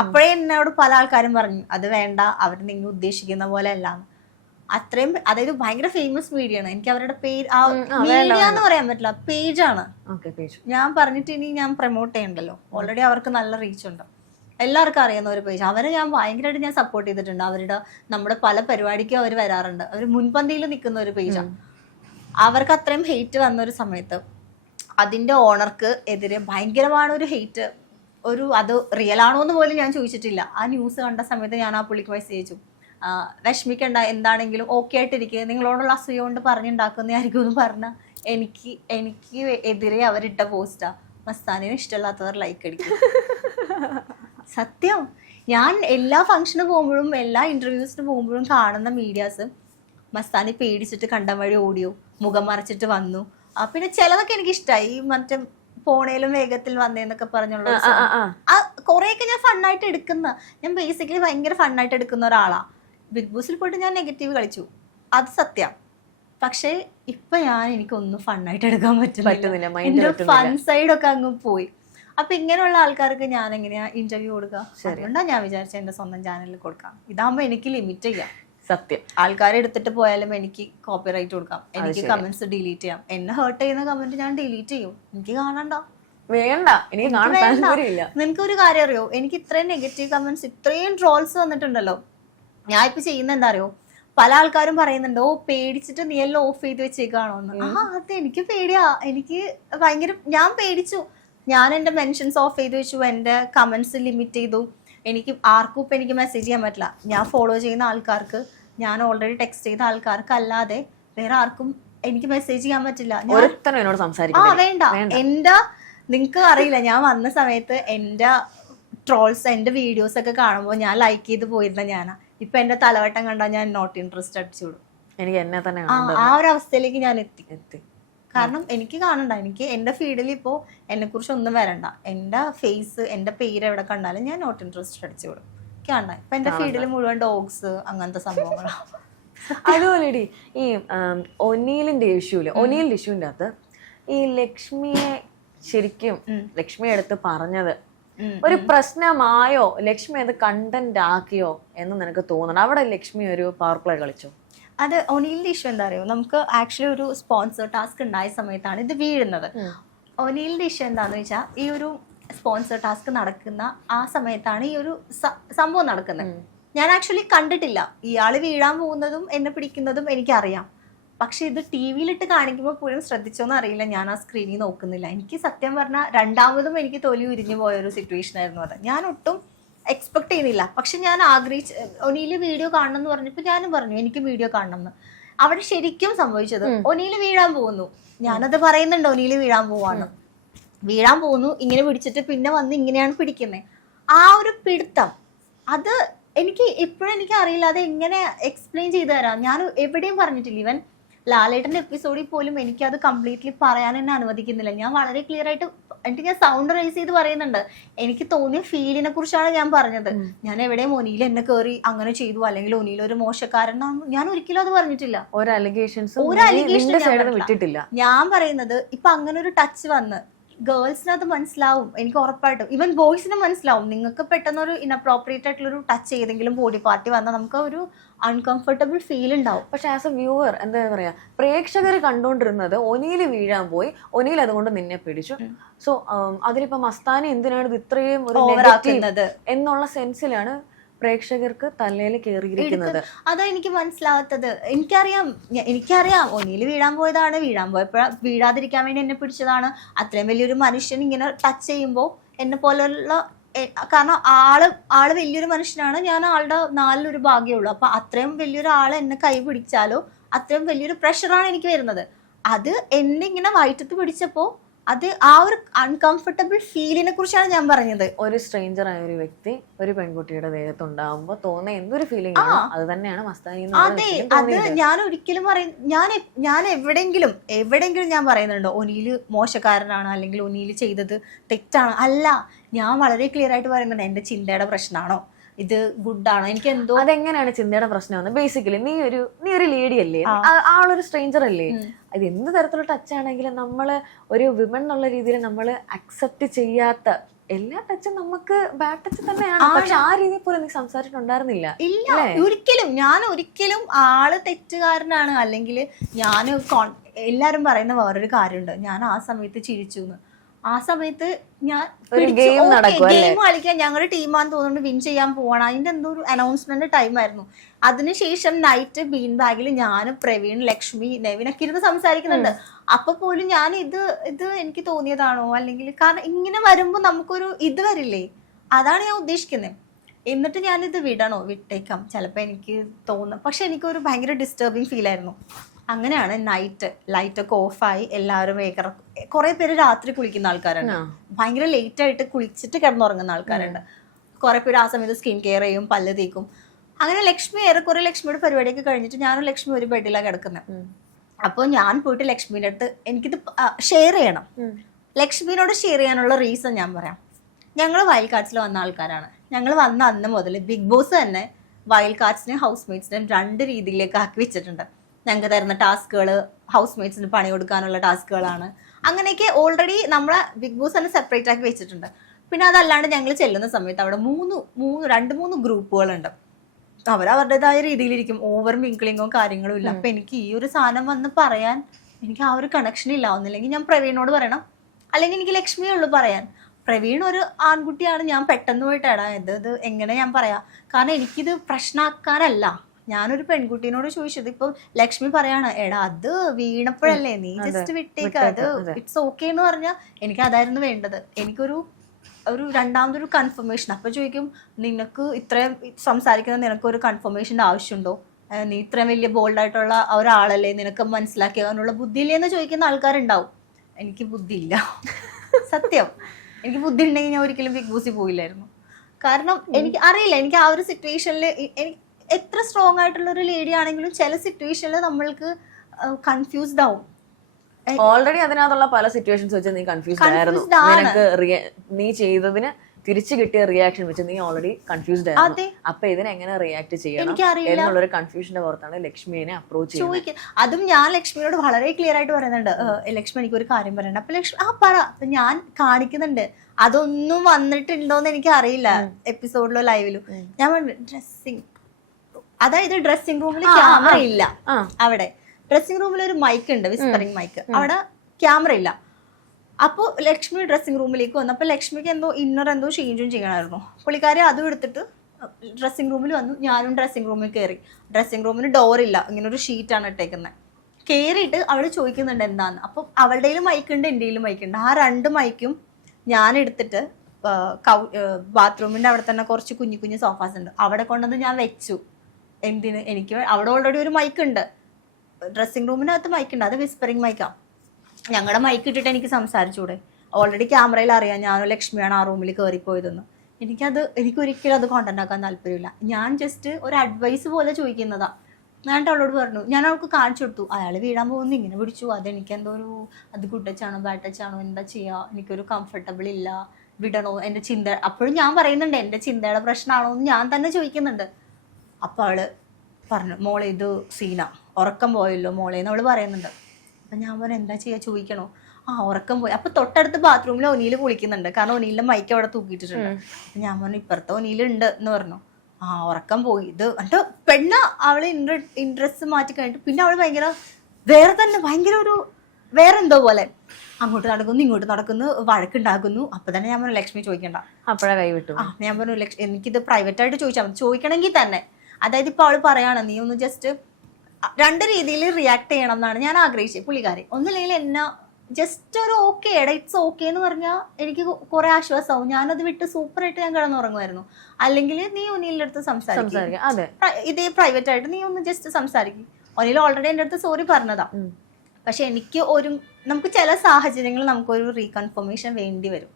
അപ്പോഴേ എന്നോട് പല ആൾക്കാരും പറഞ്ഞു അത് വേണ്ട, അവർ നിങ്ങൾ ഉദ്ദേശിക്കുന്ന പോലെ അല്ല. അത്രയും, അതായത് ഭയങ്കര ഫേമസ് മീഡിയ ആണ്. എനിക്ക് അവരുടെ പേര് മീഡിയ എന്ന് പറയാൻ പറ്റില്ല, പേജാണ്. ഞാൻ പറഞ്ഞിട്ട് ഇനി ഞാൻ പ്രൊമോട്ട് ചെയ്യണ്ടല്ലോ, ഓൾറെഡി അവർക്ക് നല്ല റീച്ച് ഉണ്ട്, എല്ലാവർക്കും അറിയുന്ന ഒരു പേജ്. അവരെ ഞാൻ ഭയങ്കരമായിട്ട് ഞാൻ സപ്പോർട്ട് ചെയ്തിട്ടുണ്ട്. നമ്മുടെ പല പരിപാടിക്കും അവർ വരാറുണ്ട്. അവർ മുൻപന്തിയിൽ നിൽക്കുന്ന ഒരു പേജാണ്. അവർക്ക് അത്രയും ഹെയ്റ്റ് വന്ന ഒരു സമയത്ത് അതിന്റെ ഓണർക്ക് എതിരെ ഭയങ്കരமான ഒരു ഹെയ്റ്റ്, അത് റിയൽ ആണോ എന്ന് പോലും ഞാൻ ചോദിച്ചിട്ടില്ല. ആ ന്യൂസ് കണ്ട സമയത്ത് ഞാൻ ആ പുള്ളിക്ക് മെസ്സേജ് അയച്ചു, വിഷമിക്കണ്ട, എന്താണെങ്കിലും ഓക്കെ ആയിട്ടിരിക്കുക, നിങ്ങളോടുള്ള അസൂയ കൊണ്ട് പറഞ്ഞുണ്ടാക്കുന്നതായിരിക്കും എന്ന് പറഞ്ഞാൽ എനിക്ക് എതിരെ അവരിട്ട പോസ്റ്റാ, മസ്താനിന് ഇഷ്ടമില്ലാത്തവർ ലൈക്ക് അടിക്കും. സത്യം, ഞാൻ എല്ലാ ഫംഗ്ഷന് പോകുമ്പോഴും എല്ലാ ഇന്റർവ്യൂസിന് പോകുമ്പോഴും കാണുന്ന മീഡിയാസ് മസ്താനി പേടിച്ചിട്ട് കണ്ടം വഴി ഓടിയോ, മുഖം മറച്ചിട്ട് വന്നു. പിന്നെ ചിലതൊക്കെ എനിക്ക് ഇഷ്ടമായി, മറ്റേ പോണേലും വേഗത്തിൽ വന്നേന്നൊക്കെ പറഞ്ഞുള്ള കുറെയൊക്കെ ഞാൻ ഫണ്ണായിട്ട് എടുക്കുന്ന, ഞാൻ ബേസിക്കലി ഭയങ്കര ഫണ്ണായിട്ട് എടുക്കുന്ന ഒരാളാ. ബിഗ് ബോസിൽ പോയിട്ട് ഞാൻ നെഗറ്റീവ് കളിച്ചു, അത് സത്യം. പക്ഷെ ഇപ്പൊ എനിക്കൊന്നും ഫണ്ണായിട്ട് എടുക്കാൻ പറ്റുന്നില്ല, എന്റെ ഫൺ സൈഡൊക്കെ അങ്ങ് പോയി. അപ്പൊ ഇങ്ങനെയുള്ള ആൾക്കാർക്ക് ഞാൻ എങ്ങനെയാ ഇന്റർവ്യൂ കൊടുക്കുക? അതുകൊണ്ടാണ് ഞാൻ വിചാരിച്ചത് എന്റെ സ്വന്തം ചാനലിൽ കൊടുക്കാം. ഇതാകുമ്പോ എനിക്ക് ലിമിറ്റ് ചെയ്യാം. സത്യം, ആൾക്കാരെ എടുത്തിട്ട് പോയാലും എനിക്ക് കോപ്പിറൈറ്റ് കൊടുക്കാം, എനിക്ക് കമന്റ്സ് ഡിലീറ്റ് ചെയ്യാം. എന്നെ ഹേർട്ട് ചെയ്യുന്ന കമന്റ് ഞാൻ ഡിലീറ്റ് ചെയ്യും, എനിക്ക് കാണണ്ട, വേണ്ട, എനിക്ക് നിനക്കൊരു കാര്യം അറിയോ, എനിക്ക് ഇത്രയും നെഗറ്റീവ് കമന്റ്സ്, ഇത്രയും ട്രോൾസ് വന്നിട്ടുണ്ടല്ലോ. ഞാൻ ഇപ്പൊ ചെയ്യുന്ന എന്താ അറിയോ, പല ആൾക്കാരും പറയുന്നുണ്ട്, ഓ പേടിച്ചിട്ട് നീ എല്ലാം ഓഫ് ചെയ്ത് വെച്ചേക്കാണോന്ന്. അത് എനിക്ക് പേടിയാ, എനിക്ക് ഭയങ്കര, ഞാൻ പേടിച്ചു. ഞാൻ എന്റെ മെൻഷൻസ് ഓഫ് ചെയ്ത് വെച്ചു, എന്റെ കമന്റ്സ് ലിമിറ്റ് ചെയ്തു. എനിക്ക് ആർക്കും ഇപ്പൊ എനിക്ക് മെസ്സേജ് ചെയ്യാൻ പറ്റില്ല. ഞാൻ ഫോളോ ചെയ്യുന്ന ആൾക്കാർക്ക്, ഞാൻ ഓൾറെഡി ടെക്സ്റ്റ് ചെയ്ത ആൾക്കാർക്ക് അല്ലാതെ വേറെ ആർക്കും എനിക്ക് മെസ്സേജ് ചെയ്യാൻ പറ്റില്ല. വേണ്ട, എന്റെ നിങ്ങക്ക് അറിയില്ല, ഞാൻ വന്ന സമയത്ത് എന്റെ ട്രോൾസ്, എന്റെ വീഡിയോസ് ഒക്കെ കാണുമ്പോൾ ഞാൻ ലൈക്ക് ചെയ്ത് പോയിരുന്ന ഞാനാ. ഇപ്പൊ എന്റെ തലവട്ടം കണ്ടാൽ ഞാൻ നോട്ട് ഇൻട്രസ്റ്റ് അടിച്ചു വിടും. എനിക്ക് എന്നെ തന്നെ ആ ഒരു അവസ്ഥയിലേക്ക് ഞാൻ എത്തി. കാരണം എനിക്ക് കാണണ്ട, എനിക്ക് എന്റെ ഫീഡിൽ ഇപ്പോ എന്നെ കുറിച്ച് ഒന്നും വരണ്ട, എന്റെ ഫേസ്, എന്റെ പേര് എവിടെ കണ്ടാലും ഞാൻ നോട്ട് ഇൻട്രസ്റ്റ് അടിച്ചു വിടും. കാണണ്ട, ഇപ്പൊ എന്റെ ഫീഡിൽ മുഴുവൻ ഡോഗ്സ് അങ്ങനത്തെ സംഭവങ്ങളാണ്. അതുപോലെ ഈ ഒനീലിന്റെ ഇഷ്യൂവിന്റെ അകത്ത് ഈ ലക്ഷ്മിയെ ശരിക്കും ലക്ഷ്മി എടുത്ത് പറഞ്ഞത് ഒരു പ്രശ്നമായോ, ലക്ഷ്മി അത് കണ്ടന്റ് ആക്കിയോ എന്ന് നിനക്ക് തോന്നണം? അവിടെ ലക്ഷ്മി ഒരു പവർ പ്ലേ കളിച്ചോ? അത് ഒനീലിന്റെ ഇഷ്യൂ എന്താ അറിയോ, നമുക്ക് ആക്ച്വലി ഒരു സ്പോൺസർ ടാസ്ക് ഉണ്ടായ സമയത്താണ് ഇത് വീഴുന്നത്. ഒനീലിന്റെ ഇഷ്യൂ എന്താന്ന് വെച്ചാൽ ഈ ഒരു സ്പോൺസർ ടാസ്ക് നടക്കുന്ന ആ സമയത്താണ് ഈ ഒരു സംഭവം നടക്കുന്നത്. ഞാൻ ആക്ച്വലി കണ്ടിട്ടില്ല. ഇയാള് വീഴാൻ പോകുന്നതും എന്നെ പിടിക്കുന്നതും എനിക്കറിയാം. പക്ഷെ ഇത് ടി വിയിലിട്ട് കാണിക്കുമ്പോൾ പോലും ശ്രദ്ധിച്ചോന്ന് അറിയില്ല, ഞാൻ ആ സ്ക്രീനിൽ നോക്കുന്നില്ല. എനിക്ക് സത്യം പറഞ്ഞാൽ രണ്ടാമതും എനിക്ക് തൊലി ഉരിഞ്ഞു പോയ ഒരു സിറ്റുവേഷൻ ആയിരുന്നു അത്. ഞാൻ ഒട്ടും എക്സ്പെക്ട് ചെയ്യുന്നില്ല. പക്ഷെ ഞാൻ ആഗ്രഹിച്ച് ഒനീല് വീഡിയോ കാണണം എന്ന് പറഞ്ഞപ്പോൾ ഞാനും പറഞ്ഞു എനിക്ക് വീഡിയോ കാണണം എന്ന്. അവിടെ ശരിക്കും സംഭവിച്ചത് ഒനീല് വീഴാൻ പോകുന്നു. ഞാനത് പറയുന്നുണ്ട്, ഒനീല് വീഴാൻ പോവാന്ന്. വീഴാൻ പോകുന്നു, ഇങ്ങനെ പിടിച്ചിട്ട് പിന്നെ വന്ന് ഇങ്ങനെയാണ് പിടിക്കുന്നത്. ആ ഒരു പിടുത്തം അത് എനിക്ക് ഇപ്പോഴും എനിക്ക് അറിയില്ല അത് എങ്ങനെ എക്സ്പ്ലെയിൻ ചെയ്തു തരാം. ഞാൻ എവിടെയും പറഞ്ഞിട്ടില്ല. ഈവൻ ലാലേട്ടന്റെ എപ്പിസോഡിൽ പോലും എനിക്ക് അത് കംപ്ലീറ്റ്ലി പറയാൻ എന്നെ അനുവദിക്കുന്നില്ല. ഞാൻ വളരെ ക്ലിയർ ആയിട്ട് എനിക്ക് ഞാൻ സൗണ്ട് റൈസ് ചെയ്ത് പറയുന്നുണ്ട്. എനിക്ക് തോന്നിയ ഫീലിനെ കുറിച്ചാണ് ഞാൻ പറഞ്ഞത്. ഞാൻ എവിടെയും ഒനീൽ എന്നെ കയറി അങ്ങനെ ചെയ്തു അല്ലെങ്കിൽ ഒനീൽ ഒരു മോശക്കാരനാണെന്ന് ഞാൻ ഒരിക്കലും അത് പറഞ്ഞിട്ടില്ല. ഒരു അലിഗേഷൻ വിട്ടിട്ടില്ല. ഞാൻ പറയുന്നത് ഇപ്പൊ അങ്ങനെ ഒരു ടച്ച് വന്ന് ഗേൾസിന് അത് മനസ്സിലാവും, എനിക്ക് ഉറപ്പായിട്ടും. ഈവൻ ബോയ്സിന് മനസ്സിലാവും. നിങ്ങൾക്ക് പെട്ടെന്ന് ഒരു ഇൻഅപ്രോപ്രിയേറ്റ് ആയിട്ടുള്ള ഒരു ടച്ച് ചെയ്തെങ്കിലും ബോഡി പാർട്ടി വന്നാൽ നമുക്ക് ഒരു അൺകംഫർട്ടബിൾ ഫീൽ ഉണ്ടാവും. പക്ഷെ ആസ് എ വ്യൂവർ എന്താ പറയാ, പ്രേക്ഷകർ കണ്ടുകൊണ്ടിരുന്നത് ഒനീല് വീഴാൻ പോയി, ഒനീൽ അതുകൊണ്ട് നിന്നെ പിടിച്ചു. സോ അതിലിപ്പോ മസ്താനി എന്തിനാണ് ഇത് ഇത്രയും ഒരു നെഗറ്റീവ് എന്നുള്ള സെൻസിലാണ് പ്രേക്ഷകർക്ക് തലയിൽ കയറിയിരിക്കുന്നത്. അതാ എനിക്ക് മനസ്സിലാവാത്തത്. എനിക്കറിയാം ഒനീല് വീഴാൻ പോയതാണ്, വീഴാൻ പോയപ്പോഴ വീഴാതിരിക്കാൻ വേണ്ടി എന്നെ പിടിച്ചതാണ്. അത്രയും വലിയൊരു മനുഷ്യൻ ഇങ്ങനെ ടച്ച് ചെയ്യുമ്പോൾ എന്നെ പോലെയുള്ള, കാരണം ആള് വലിയൊരു മനുഷ്യനാണ്, ഞാൻ ആളുടെ നാലിലൊരു ഭാഗ്യമുള്ളൂ. അപ്പൊ അത്രയും വലിയൊരു ആള് എന്നെ കൈ പിടിച്ചാലോ അത്രയും വലിയൊരു പ്രഷറാണ് എനിക്ക് വരുന്നത്. അത് എന്നെ ഇങ്ങനെ വയറ്റത്ത് പിടിച്ചപ്പോ അത് ആ ഒരു അൺകംഫർട്ടബിൾ ഫീലിനെ കുറിച്ചാണ് ഞാൻ പറഞ്ഞത്. ഒരു സ്ട്രേഞ്ചർ ആയ ഒരു വ്യക്തി ഒരു പെൺകുട്ടിയുടെ ദേഹത്തുണ്ടാവുമ്പോ തോന്നുന്ന എന്തൊരു ഫീലിംഗ് ആണ് അത് തന്നെയാണ് മസ്താനി. അതെ, അത് ഞാൻ ഒരിക്കലും ഞാൻ എവിടെയെങ്കിലും ഞാൻ പറയുന്നുണ്ടോ ഒനീല് മോശക്കാരനാണ് അല്ലെങ്കിൽ ഒനീല് ചെയ്തത് തെറ്റാണ്? അല്ല, ഞാൻ വളരെ ക്ലിയർ ആയിട്ട് പറയുന്നുണ്ട് എന്റെ ചിന്തയുടെ പ്രശ്നമാണോ ഇത്, ഗുഡാണോ? എനിക്ക് എന്തോ അതെങ്ങനെയാണ് ചിന്തയുടെ പ്രശ്നമാണ്. ബേസിക്കലി നീ ഒരു ലേഡി അല്ലേ, ആളൊരു സ്ട്രേഞ്ചർ അല്ലേ. അത് എന്ത് തരത്തിലുള്ള ടച്ച് ആണെങ്കിലും നമ്മള് ഒരു വിമൻ എന്നുള്ള രീതിയിൽ നമ്മൾ അക്സെപ്റ്റ് ചെയ്യാത്ത എല്ലാ ടച്ചും നമുക്ക് ബാഡ് ടച്ച് തന്നെയാണ്. പക്ഷെ ആ രീതിയിൽ പോലും നീ സംസാരിച്ചിട്ടുണ്ടായിരുന്നില്ല. ഇല്ല, ഞാൻ ഒരിക്കലും ആള് തെറ്റുകാരനാണ് അല്ലെങ്കിൽ ഞാൻ എല്ലാരും പറയുന്ന വേറൊരു കാര്യമുണ്ട്, ഞാൻ ആ സമയത്ത് ചിരിച്ചു എന്ന്. ആ സമയത്ത് ഞാൻ ഗെയിം കളിക്കാൻ ഞങ്ങളുടെ ടീമാന്ന് തോന്നുന്നു വിൻ ചെയ്യാൻ പോവാണ്. അതിന്റെ എന്തോ ഒരു അനൗൺസ്മെന്റ് ടൈം ആയിരുന്നു. അതിനുശേഷം നൈറ്റ് ബീൻ ബാഗിൽ ഞാൻ പ്രവീൺ, ലക്ഷ്മി, നെവിനൊക്കെ ഇരുന്ന് സംസാരിക്കുന്നുണ്ട്. അപ്പൊ പോലും ഞാൻ ഇത് എനിക്ക് തോന്നിയതാണോ അല്ലെങ്കിൽ, കാരണം ഇങ്ങനെ വരുമ്പോ നമുക്കൊരു ഇത് വരില്ലേ, അതാണ് ഞാൻ ഉദ്ദേശിക്കുന്നത്. എന്നിട്ട് ഞാനിത് വിട്ടേക്കാം ചിലപ്പോ എനിക്ക് തോന്നും. പക്ഷെ എനിക്കൊരു ഭയങ്കര ഡിസ്റ്റർബിങ് ഫീൽ ആയിരുന്നു. അങ്ങനെയാണ് നൈറ്റ് ലൈറ്റൊക്കെ ഓഫായി എല്ലാവരും കുറെ പേര് രാത്രി കുളിക്കുന്ന ആൾക്കാരുണ്ട്, ഭയങ്കര ലേറ്റ് ആയിട്ട് കുളിച്ചിട്ട് കിടന്നുറങ്ങുന്ന ആൾക്കാരുണ്ട്. കുറെ പേര് ആ സമയത്ത് സ്കിൻ കെയർ ചെയ്യും, പല്ല് തേക്കും. അങ്ങനെ ലക്ഷ്മി ഏറെക്കുറെ ലക്ഷ്മിയുടെ പരിപാടിയൊക്കെ കഴിഞ്ഞിട്ട് ഞാനും ലക്ഷ്മി ഒരു ബെഡിലാണ് കിടക്കുന്നത്. അപ്പോൾ ഞാൻ പോയിട്ട് ലക്ഷ്മിയുടെ അടുത്ത് എനിക്കിത് ഷെയർ ചെയ്യണം. ലക്ഷ്മിനോട് ഷെയർ ചെയ്യാനുള്ള റീസൺ ഞാൻ പറയാം. ഞങ്ങൾ വൈൽഡ് കാർഡ്സിൽ വന്ന ആൾക്കാരാണ്. ഞങ്ങൾ വന്ന അന്ന് മുതൽ ബിഗ് ബോസ് തന്നെ വൈൽഡ് കാർഡ്സിനെയും ഹൗസ് മേറ്റ്സിനെയും 2 രീതിയിലേക്ക് ആക്കി വെച്ചിട്ടുണ്ട്. ഞങ്ങൾക്ക് തരുന്ന ടാസ്കുകൾ ഹൗസ് മേറ്റ്സിന് പണി കൊടുക്കാനുള്ള ടാസ്കുകളാണ്. അങ്ങനെയൊക്കെ ഓൾറെഡി നമ്മളെ ബിഗ് ബോസ് തന്നെ സെപ്പറേറ്റ് ആക്കി വെച്ചിട്ടുണ്ട്. പിന്നെ അതല്ലാണ്ട് ഞങ്ങൾ ചെല്ലുന്ന സമയത്ത് അവിടെ 2-3 ഗ്രൂപ്പുകളുണ്ട്. അവരവരുടേതായ രീതിയിലിരിക്കും, ഓവർ മിങ്കിളിങ്ങോ കാര്യങ്ങളും ഇല്ല. അപ്പൊ എനിക്ക് ഈ ഒരു സാധനം വന്ന് പറയാൻ എനിക്ക് ആ ഒരു കണക്ഷൻ ഇല്ല. ഒന്നില്ലെങ്കിൽ ഞാൻ പ്രവീണിനോട് പറയണം, അല്ലെങ്കിൽ എനിക്ക് ലക്ഷ്മിയേ ഉള്ളൂ പറയാൻ. പ്രവീൺ ഒരു ആൺകുട്ടിയാണ്, ഞാൻ പെട്ടെന്ന് പോയിട്ട് എടാ ഇത് എങ്ങനെ ഞാൻ പറയാം, കാരണം എനിക്കിത് പ്രശ്നമാക്കാനല്ല. ഞാനൊരു പെൺകുട്ടീനോട് ചോദിച്ചത്. ഇപ്പൊ ലക്ഷ്മി പറയാണ് എടാ അത് വീണപ്പോഴല്ലേ, നീ ജസ്റ്റ് വിട്ടേക്ക്, അത് ഇറ്റ്സ് ഓക്കെ എന്ന് പറഞ്ഞാൽ എനിക്ക് അതായിരുന്നു വേണ്ടത്. എനിക്കൊരു രണ്ടാമതൊരു കൺഫർമേഷൻ. അപ്പൊ ചോദിക്കും നിനക്ക് ഇത്രയും സംസാരിക്കുന്ന നിനക്കൊരു കൺഫർമേഷൻ്റെ ആവശ്യമുണ്ടോ, നീ ഇത്രയും വലിയ ബോൾഡായിട്ടുള്ള ഒരാളല്ലേ, നിനക്ക് മനസ്സിലാക്കിയാനുള്ള ബുദ്ധിയില്ലേ എന്ന് ചോദിക്കുന്ന ആൾക്കാരുണ്ടാവും. എനിക്ക് ബുദ്ധിയില്ല, സത്യം. എനിക്ക് ബുദ്ധി ഉണ്ടെങ്കിൽ ഞാൻ ഒരിക്കലും ബിഗ് ബോസിൽ പോയില്ലായിരുന്നു. കാരണം എനിക്ക് അറിയില്ല, എനിക്ക് ആ ഒരു സിറ്റുവേഷനിൽ എത്ര സ്ട്രോങ് ആയിട്ടുള്ള ഒരു ലേഡി ആണെങ്കിലും ചില സിറ്റുവേഷനിൽ നമ്മൾക്ക് കൺഫ്യൂസ്ഡ് ആവും. ഓൾറെഡി അതിനകത്തുള്ള പല സിറ്റുവേഷൻസ് വെച്ച് നീ കൺഫ്യൂസ്ഡ് ആയിരുന്നു. നിനക്ക് നീ ചെയ്തതിന് തിരിച്ചു കിട്ടിയ റിയാക്ഷൻ വെച്ച് നീ ഓൾറെഡി കൺഫ്യൂസ്ഡ് ആയിരുന്നു. അപ്പൊ ഇതിനെങ്ങനെ റിയാക്ട് ചെയ്യണം എന്നുള്ളൊരു കൺഫ്യൂഷന്റെ പുറത്താണ് ലക്ഷ്മിയെ അപ്രോച്ച് ചെയ്യുന്നത്. അതും ഞാൻ ലക്ഷ്മിയോട് വളരെ ക്ലിയർ ആയിട്ട് പറയുന്നുണ്ട്, ലക്ഷ്മി എനിക്കൊരു കാര്യം പറയണ്ട. അപ്പൊ ലക്ഷ്മി പറ. അപ്പൊ ഞാൻ കാണിക്കുന്നുണ്ട്, അതൊന്നും വന്നിട്ടുണ്ടോന്ന് എനിക്ക് അറിയില്ല എപ്പിസോഡിലോ ലൈവിലും. ഞാൻ ഡ്രസ്സിങ്, അതായത് ഡ്രസ്സിംഗ് റൂമിൽ ക്യാമറ ഇല്ല. അവിടെ ഡ്രസ്സിംഗ് റൂമിൽ ഒരു മൈക്ക് ഉണ്ട്, വിസ്പറിംഗ് മൈക്ക്. അവിടെ ക്യാമറ ഇല്ല. അപ്പോൾ ലക്ഷ്മി ഡ്രസ്സിംഗ് റൂമിലേക്ക് വന്നു. അപ്പോൾ ലക്ഷ്മിക്ക് എന്തോ ഇന്നർ എന്തോ ചേഞ്ചും ചെയ്യണമായിരുന്നു. പുള്ളിക്കാരി അതും എടുത്തിട്ട് ഡ്രസ്സിംഗ് റൂമിൽ വന്നു. ഞാനും ഡ്രസ്സിംഗ് റൂമിൽ കയറി. ഡ്രസ്സിംഗ് റൂമിന് ഡോറില്ല, ഇങ്ങനെ ഒരു ഷീറ്റാണ് ഇട്ടേക്കുന്നത്. കയറിയിട്ട് അവൾ ചോദിക്കുന്നുണ്ട് എന്താന്ന്. അപ്പം അവളുടെ മൈക്കുണ്ട്, എൻ്റെ മൈക്കുണ്ട്. ആ 2 മൈക്കും ഞാൻ എടുത്തിട്ട് ബാത്റൂമിൻ്റെ അവിടെ തന്നെ കുറച്ച് കുഞ്ഞു കുഞ്ഞു സോഫാസ് ഉണ്ട്, അവിടെ കൊണ്ടുവന്ന് ഞാൻ വെച്ചു. എന്തിന്? എനിക്ക് അവിടെ ഓൾറെഡി ഒരു മൈക്കുണ്ട്, ഡ്രസ്സിംഗ് റൂമിനകത്ത് മൈക്കുണ്ട്, അത് വിസ്പറിങ് മൈക്കാണ്. ഞങ്ങളുടെ മൈക്ക് ഇട്ടിട്ട് എനിക്ക് സംസാരിച്ചൂടെ? ഓൾറെഡി ക്യാമറയിൽ അറിയാം ഞാനോ ലക്ഷ്മിയാണ് ആ റൂമിൽ കയറിപ്പോയതെന്ന്. എനിക്കൊരിക്കലും അത് കോണ്ടന്റ് ആക്കാൻ താല്പര്യമില്ല. ഞാൻ ജസ്റ്റ് ഒരു അഡ്വൈസ് പോലെ ചോദിക്കുന്നതാ. ഞാൻ അവളോട് പറഞ്ഞു, ഞാൻ അവൾക്ക് കാണിച്ചു കൊടുത്തു, അയാൾ വീഴാൻ പോകുന്നു ഇങ്ങനെ പിടിച്ചു, അതെനിക്കെന്തോ അത് ഗുഡ് ടച്ച് ആണോ ബാഡ് ടച്ച് ആണോ, എന്താ ചെയ്യുക, എനിക്കൊരു കംഫർട്ടബിൾ ഇല്ല, വിടണോ, എൻ്റെ ചിന്ത. അപ്പോഴും ഞാൻ പറയുന്നുണ്ട് എൻ്റെ ചിന്തയുടെ പ്രശ്നമാണോ എന്ന് ഞാൻ തന്നെ ചോദിക്കുന്നുണ്ട്. അപ്പോൾ അവള് പറഞ്ഞു, മോളെ ഇത് സീനാ, ഉറക്കം പോയല്ലോ മോളെ എന്ന് അവള് പറയുന്നുണ്ട്. അപ്പം ഞാൻ പറഞ്ഞു എന്താ ചെയ്യുക, ചോദിക്കണോ? ഉറക്കം പോയി. അപ്പൊ തൊട്ടടുത്ത് ബാത്റൂമിൽ ഒനീല് കുളിക്കുന്നുണ്ട്, കാരണം ഒനീലിന്റെ മൈക്ക് അവിടെ തൂക്കിയിട്ടുണ്ട്. ഞാൻ പറഞ്ഞു ഇപ്പുറത്തെ ഒനീലുണ്ട് എന്ന് പറഞ്ഞു. ഉറക്കം പോയി. ഇത് എന്നിട്ട് പെണ്ണ് അവള് ഇൻട്രസ്റ്റ് മാറ്റി കഴിഞ്ഞിട്ട് പിന്നെ അവള് ഭയങ്കര ഭയങ്കര ഒരു വേറെന്തോ പോലെ അങ്ങോട്ട് നടക്കുന്നു ഇങ്ങോട്ട് നടക്കുന്നു, വഴക്കുണ്ടാക്കുന്നു. അപ്പൊ തന്നെ ഞാൻ പറഞ്ഞു ലക്ഷ്മി ചോദിക്കണ്ട, അപ്പഴാ കൈവിട്ടു. ഞാൻ പറഞ്ഞു എനിക്കിത് പ്രൈവറ്റ് ആയിട്ട് ചോദിച്ചാൽ മതി, ചോദിക്കണമെങ്കിൽ തന്നെ. അതായത് ഇപ്പൊ അവള് പറയാണ് നീ ഒന്ന് ജസ്റ്റ് 2 രീതിയിൽ റിയാക്ട് ചെയ്യണം എന്നാണ് ഞാൻ ആഗ്രഹിച്ചത് പുള്ളിക്കാരി. ഒന്നുമില്ലെങ്കിൽ എന്നാ ജസ്റ്റ് ഒരു ഓക്കെ ഇറ്റ്സ് ഓക്കെ എന്ന് പറഞ്ഞാൽ എനിക്ക് കുറെ ആശ്വാസമാവും. ഞാനത് വിട്ട് സൂപ്പറായിട്ട് ഞാൻ കിടന്നുറങ്ങുമായിരുന്നു. അല്ലെങ്കിൽ നീ ഒനിലിന്റെ അടുത്ത് സംസാരിക്കും, ഇതേ പ്രൈവറ്റ് ആയിട്ട് നീ ഒന്ന് ജസ്റ്റ് സംസാരിക്കും. ഒനിൽ ഓൾറെഡി എൻ്റെ അടുത്ത് സോറി പറഞ്ഞതാ. പക്ഷെ എനിക്ക് നമുക്ക് ചില സാഹചര്യങ്ങളിൽ നമുക്കൊരു റീകൺഫർമേഷൻ വേണ്ടി വരും.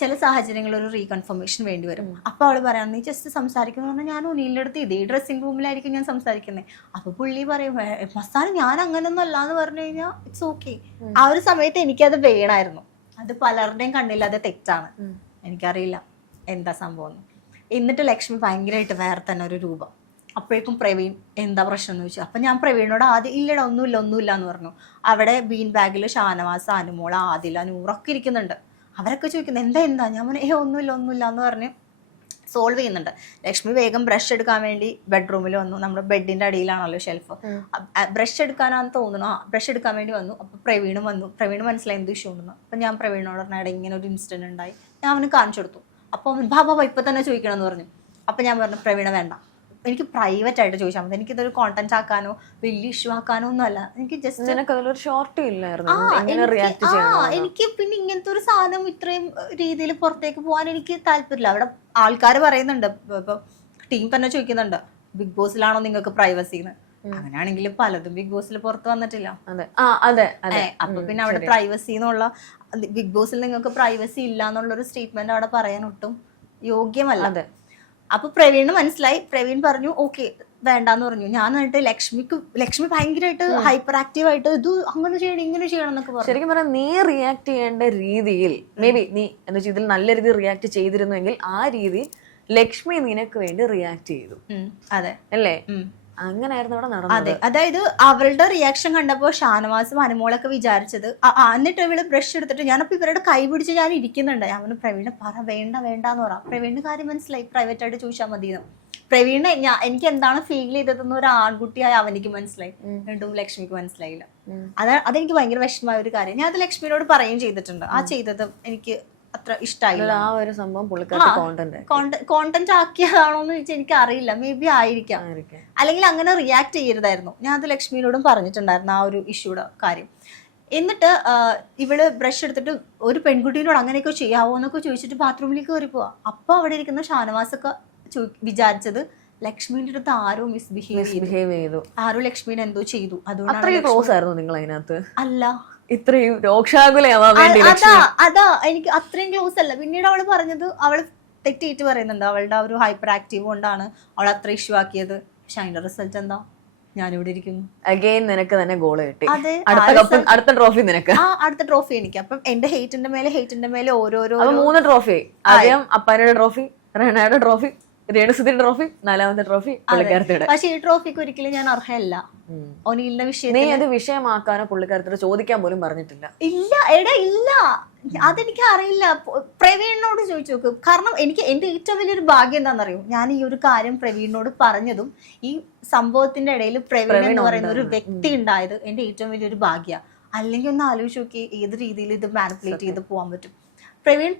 ചില സാഹചര്യങ്ങളിൽ ഒരു റീകൺഫർമേഷൻ വേണ്ടി വരും. അപ്പോൾ അവള് പറയാം നീ ജസ്റ്റ് സംസാരിക്കുന്നു പറഞ്ഞാൽ ഞാൻ ഒനിലിന്റെ അടുത്ത് ഇതേ ഡ്രസ്സിംഗ് റൂമിലായിരിക്കും ഞാൻ സംസാരിക്കുന്നത്. അപ്പൊ പുള്ളി പറയും മസ്താൻ ഞാൻ അങ്ങനൊന്നും അല്ല എന്ന് പറഞ്ഞു കഴിഞ്ഞാൽ ഇറ്റ്സ് ഓക്കെ. ആ ഒരു സമയത്ത് എനിക്കത് വേണമായിരുന്നു. അത് പലരുടെയും കണ്ണിൽ അത് തെറ്റാണ്, എനിക്കറിയില്ല എന്താ സംഭവം. എന്നിട്ട് ലക്ഷ്മി ഭയങ്കരമായിട്ട് വേറെ തന്നെ ഒരു രൂപം. അപ്പോഴേക്കും പ്രവീൺ എന്താ പ്രശ്നം എന്ന് ചോദിച്ചു. അപ്പം ഞാൻ പ്രവീണിനോട് ആദ്യം ഇല്ലടാ ഒന്നുമില്ല എന്ന് പറഞ്ഞു. അവിടെ ബീൻ ബാഗിൽ ഷാനവാസ്, അനുമോൾ, ആദില, നൂറൊക്കെ ഇരിക്കുന്നുണ്ട്. അവരൊക്കെ ചോദിക്കുന്നത് എന്താ ഞാൻ പറഞ്ഞു ഒന്നുമില്ല എന്ന് പറഞ്ഞ് സോൾവ് ചെയ്യുന്നുണ്ട്. ലക്ഷ്മി വേഗം ബ്രഷ് എടുക്കാൻ വേണ്ടി ബെഡ്റൂമിൽ വന്നു. നമ്മുടെ ബെഡിന്റെ അടിയിലാണല്ലോ ഷെൽഫ്. ബ്രഷ് എടുക്കാനാന്ന് തോന്നുന്നു. ബ്രഷ് എടുക്കാൻ വേണ്ടി വന്നു. അപ്പൊ പ്രവീണും വന്നു. പ്രവീണ് മനസ്സിലായി എന്ത് ഇഷ്യൂ ഉണ്ടെന്ന്. അപ്പൊ ഞാൻ പ്രവീണിനോട് പറഞ്ഞ ഇങ്ങനെ ഒരു ഇൻസിഡന്റ് ഉണ്ടായി, ഞാൻ അവന് കാണിച്ചു കൊടുത്തു. അപ്പൊ അവൻ ബാബാ ഇപ്പൊ തന്നെ ചോദിക്കണം എന്ന് പറഞ്ഞു. അപ്പൊ ഞാൻ പറഞ്ഞു പ്രവീണ വേണ്ട, എനിക്ക് പ്രൈവറ്റ് ആയിട്ട് ചോദിച്ചാൽ മതി, എനിക്കിതൊരു കോണ്ടന്റ് ആക്കാനോ വലിയ ഇഷ്യൂ ആക്കാനോ ഒന്നും അല്ല. എനിക്ക് ജസ്റ്റ് എനിക്ക് പിന്നെ ഇങ്ങനത്തെ ഒരു സാധനം ഇത്രയും രീതിയിൽ പുറത്തേക്ക് പോകാൻ എനിക്ക് താല്പര്യമില്ല. അവിടെ ആൾക്കാർ പറയുന്നുണ്ട്, ഇപ്പൊ ടീം തന്നെ ചോദിക്കുന്നുണ്ട് ബിഗ് ബോസിലാണോ നിങ്ങൾക്ക് പ്രൈവസി എന്ന്. അങ്ങനെയാണെങ്കിൽ പലതും ബിഗ് ബോസിൽ പുറത്ത് വന്നിട്ടില്ല. അപ്പൊ പിന്നെ അവിടെ പ്രൈവസി എന്നുള്ള ബിഗ് ബോസിൽ നിങ്ങൾക്ക് പ്രൈവസി ഇല്ല എന്നുള്ളൊരു സ്റ്റേറ്റ്മെന്റ് അവിടെ പറയാൻ ഒട്ടും യോഗ്യമല്ല. അപ്പൊ പ്രവീണ് മനസ്സിലായി. പ്രവീൺ പറഞ്ഞു ഓക്കെ വേണ്ടാന്ന് പറഞ്ഞു. ഞാൻ എന്നിട്ട് ലക്ഷ്മി ഭയങ്കരമായിട്ട് ഹൈപ്പർ ആക്റ്റീവ് ആയിട്ട് ഇത് അങ്ങനെ ചെയ്യണം ഇങ്ങനെ ചെയ്യണം എന്നൊക്കെ പറഞ്ഞു. ശരിക്കും പറഞ്ഞാൽ നീ റിയാക്ട് ചെയ്യേണ്ട രീതിയിൽ മേ ബി നീ എന്താ വെച്ചാൽ ഇതിൽ നല്ല രീതിയിൽ റിയാക്ട് ചെയ്തിരുന്നുവെങ്കിൽ ആ രീതിയിൽ ലക്ഷ്മി നിനക്ക് വേണ്ടി റിയാക്ട് ചെയ്തു. അതെ അല്ലേ? അങ്ങനെയായിരുന്നു അവിടെ നടന്നത്. അതെ, അതായത് അവളുടെ റിയാക്ഷൻ കണ്ടപ്പോൾ ഷാനവാസും അനുമോളൊക്കെ വിചാരിച്ചത് എന്നിട്ട് ഇവള് ബ്രഷ് എടുത്തിട്ട് ഞാനപ്പോ ഇവരുടെ കൈ പിടിച്ച് ഞാൻ ഇരിക്കുന്നുണ്ട്. ഞാൻ പ്രവീണ് പറ വേണ്ടാന്ന് പറ. പ്രവീണിന് കാര്യം മനസ്സിലായി, പ്രൈവറ്റ് ആയിട്ട് ചോദിച്ചാൽ മതിയെന്ന്. പ്രവീണ് എനിക്ക് എന്താണ് ഫീൽ ചെയ്തതെന്ന് ഒരു ആൺകുട്ടിയായി അവനിക്ക് മനസ്സിലായി, രണ്ടും ലക്ഷ്മിക്ക് മനസ്സിലായില്ല. അതെനിക്ക് ഭയങ്കര വിഷമമായ ഒരു കാര്യം. ഞാൻ അത് ലക്ഷ്മിനോട് പറയുകയും ചെയ്തിട്ടുണ്ട്. ആ ചെയ്തത് എനിക്ക് അത്ര ഇഷ്ടമായില്ല. ആ ഒരു സംഭവം കോണ്ടന്റ് ആക്കിയതാണോ എന്ന് ചോദിച്ചാൽ എനിക്ക് അറിയില്ല, മേ ബി ആയിരിക്കാം. അല്ലെങ്കിൽ അങ്ങനെ റിയാക്ട് ചെയ്യരുതായിരുന്നു. ഞാൻ അത് ലക്ഷ്മിനോടും പറഞ്ഞിട്ടുണ്ടായിരുന്നു ആ ഒരു ഇഷ്യൂടെ കാര്യം. എന്നിട്ട് ഇവള് ബ്രഷ് എടുത്തിട്ട് ഒരു പെൺകുട്ടീനോട് അങ്ങനെയൊക്കെ ചെയ്യാവോ എന്നൊക്കെ ചോദിച്ചിട്ട് ബാത്റൂമിലേക്ക് കയറി പോവാ. അപ്പൊ അവിടെ ഇരിക്കുന്ന ഷാനവാസൊക്കെ വിചാരിച്ചത് ലക്ഷ്മിന്റെ അടുത്ത് ആരോ മിസ്ബിഹേവ് ചെയ്തു, ആരോ ലക്ഷ്മിനെ എന്തോ ചെയ്തു. അതുകൊണ്ടാണ് നിങ്ങൾ അതിനകത്ത് അല്ല ഇത്രയും രോക്ഷാകുലയാവാൻ വേണ്ടി. അതാ എനിക്ക് അത്രയും ക്ലോസ് അല്ല. പിന്നീട് അവള് പറഞ്ഞത് അവള് തെറ്റിയിട്ട് പറയുന്നുണ്ട് അവളുടെ ഒരു ഹൈപ്പർ ആക്റ്റീവ് കൊണ്ടാണ് അവൾ അത്ര ഇഷ്യൂ ആക്കിയത്. പക്ഷെ അതിന്റെ റിസൾട്ട് എന്താ? ഞാനിവിടെ ഇരിക്കുന്നു. അഗൈൻ നിനക്ക് തന്നെ ഗോൾ കിട്ടി. അതെ, അടുത്ത ട്രോഫി നിനക്ക്. അടുത്ത ട്രോഫി എനിക്ക്. അപ്പം എന്റെ ഹെയ്റ്റിന്റെ മേലെ ഓരോരോ 3 ട്രോഫി. ആദ്യം അപ്പാനയുടെ ട്രോഫി, റഹനയുടെ ട്രോഫി, രേണുസുധിയുടെ ട്രോഫി, 4ാമത്തെ ട്രോഫി പുള്ളിക്കാരത്തിയുടെ. പക്ഷെ ഈ ട്രോഫിക്ക് ഒരിക്കലും ഞാൻ അർഹയല്ല. ഒനിലിന്റെ വിഷയം നീ അത് വിഷയമാക്കാനോ പുള്ളിക്കാരത്തോട് ചോദിക്കാൻ പോലും പറഞ്ഞിട്ടില്ല. ഇല്ല അതെനിക്ക് അറിയില്ല. പ്രവീണിനോട് ചോദിച്ചു നോക്ക്. കാരണം എനിക്ക് എന്റെ ഏറ്റവും വലിയൊരു ഭാഗ്യം എന്താണെന്നറിയോ, ഞാൻ ഈ ഒരു കാര്യം പ്രവീണിനോട് പറഞ്ഞതും ഈ സംഭവത്തിന്റെ ഇടയിൽ പ്രവീൺ എന്ന് പറയുന്ന ഒരു വ്യക്തി ഉണ്ടായത് എന്റെ ഏറ്റവും വലിയൊരു ഭാഗ്യ. അല്ലെങ്കിൽ ഒന്ന് ആലോചിച്ച് നോക്കി ഏത് രീതിയിൽ ഇത് മാനിപ്പുലേറ്റ് ചെയ്ത് പോകാൻ പറ്റും. പ്രവീൺ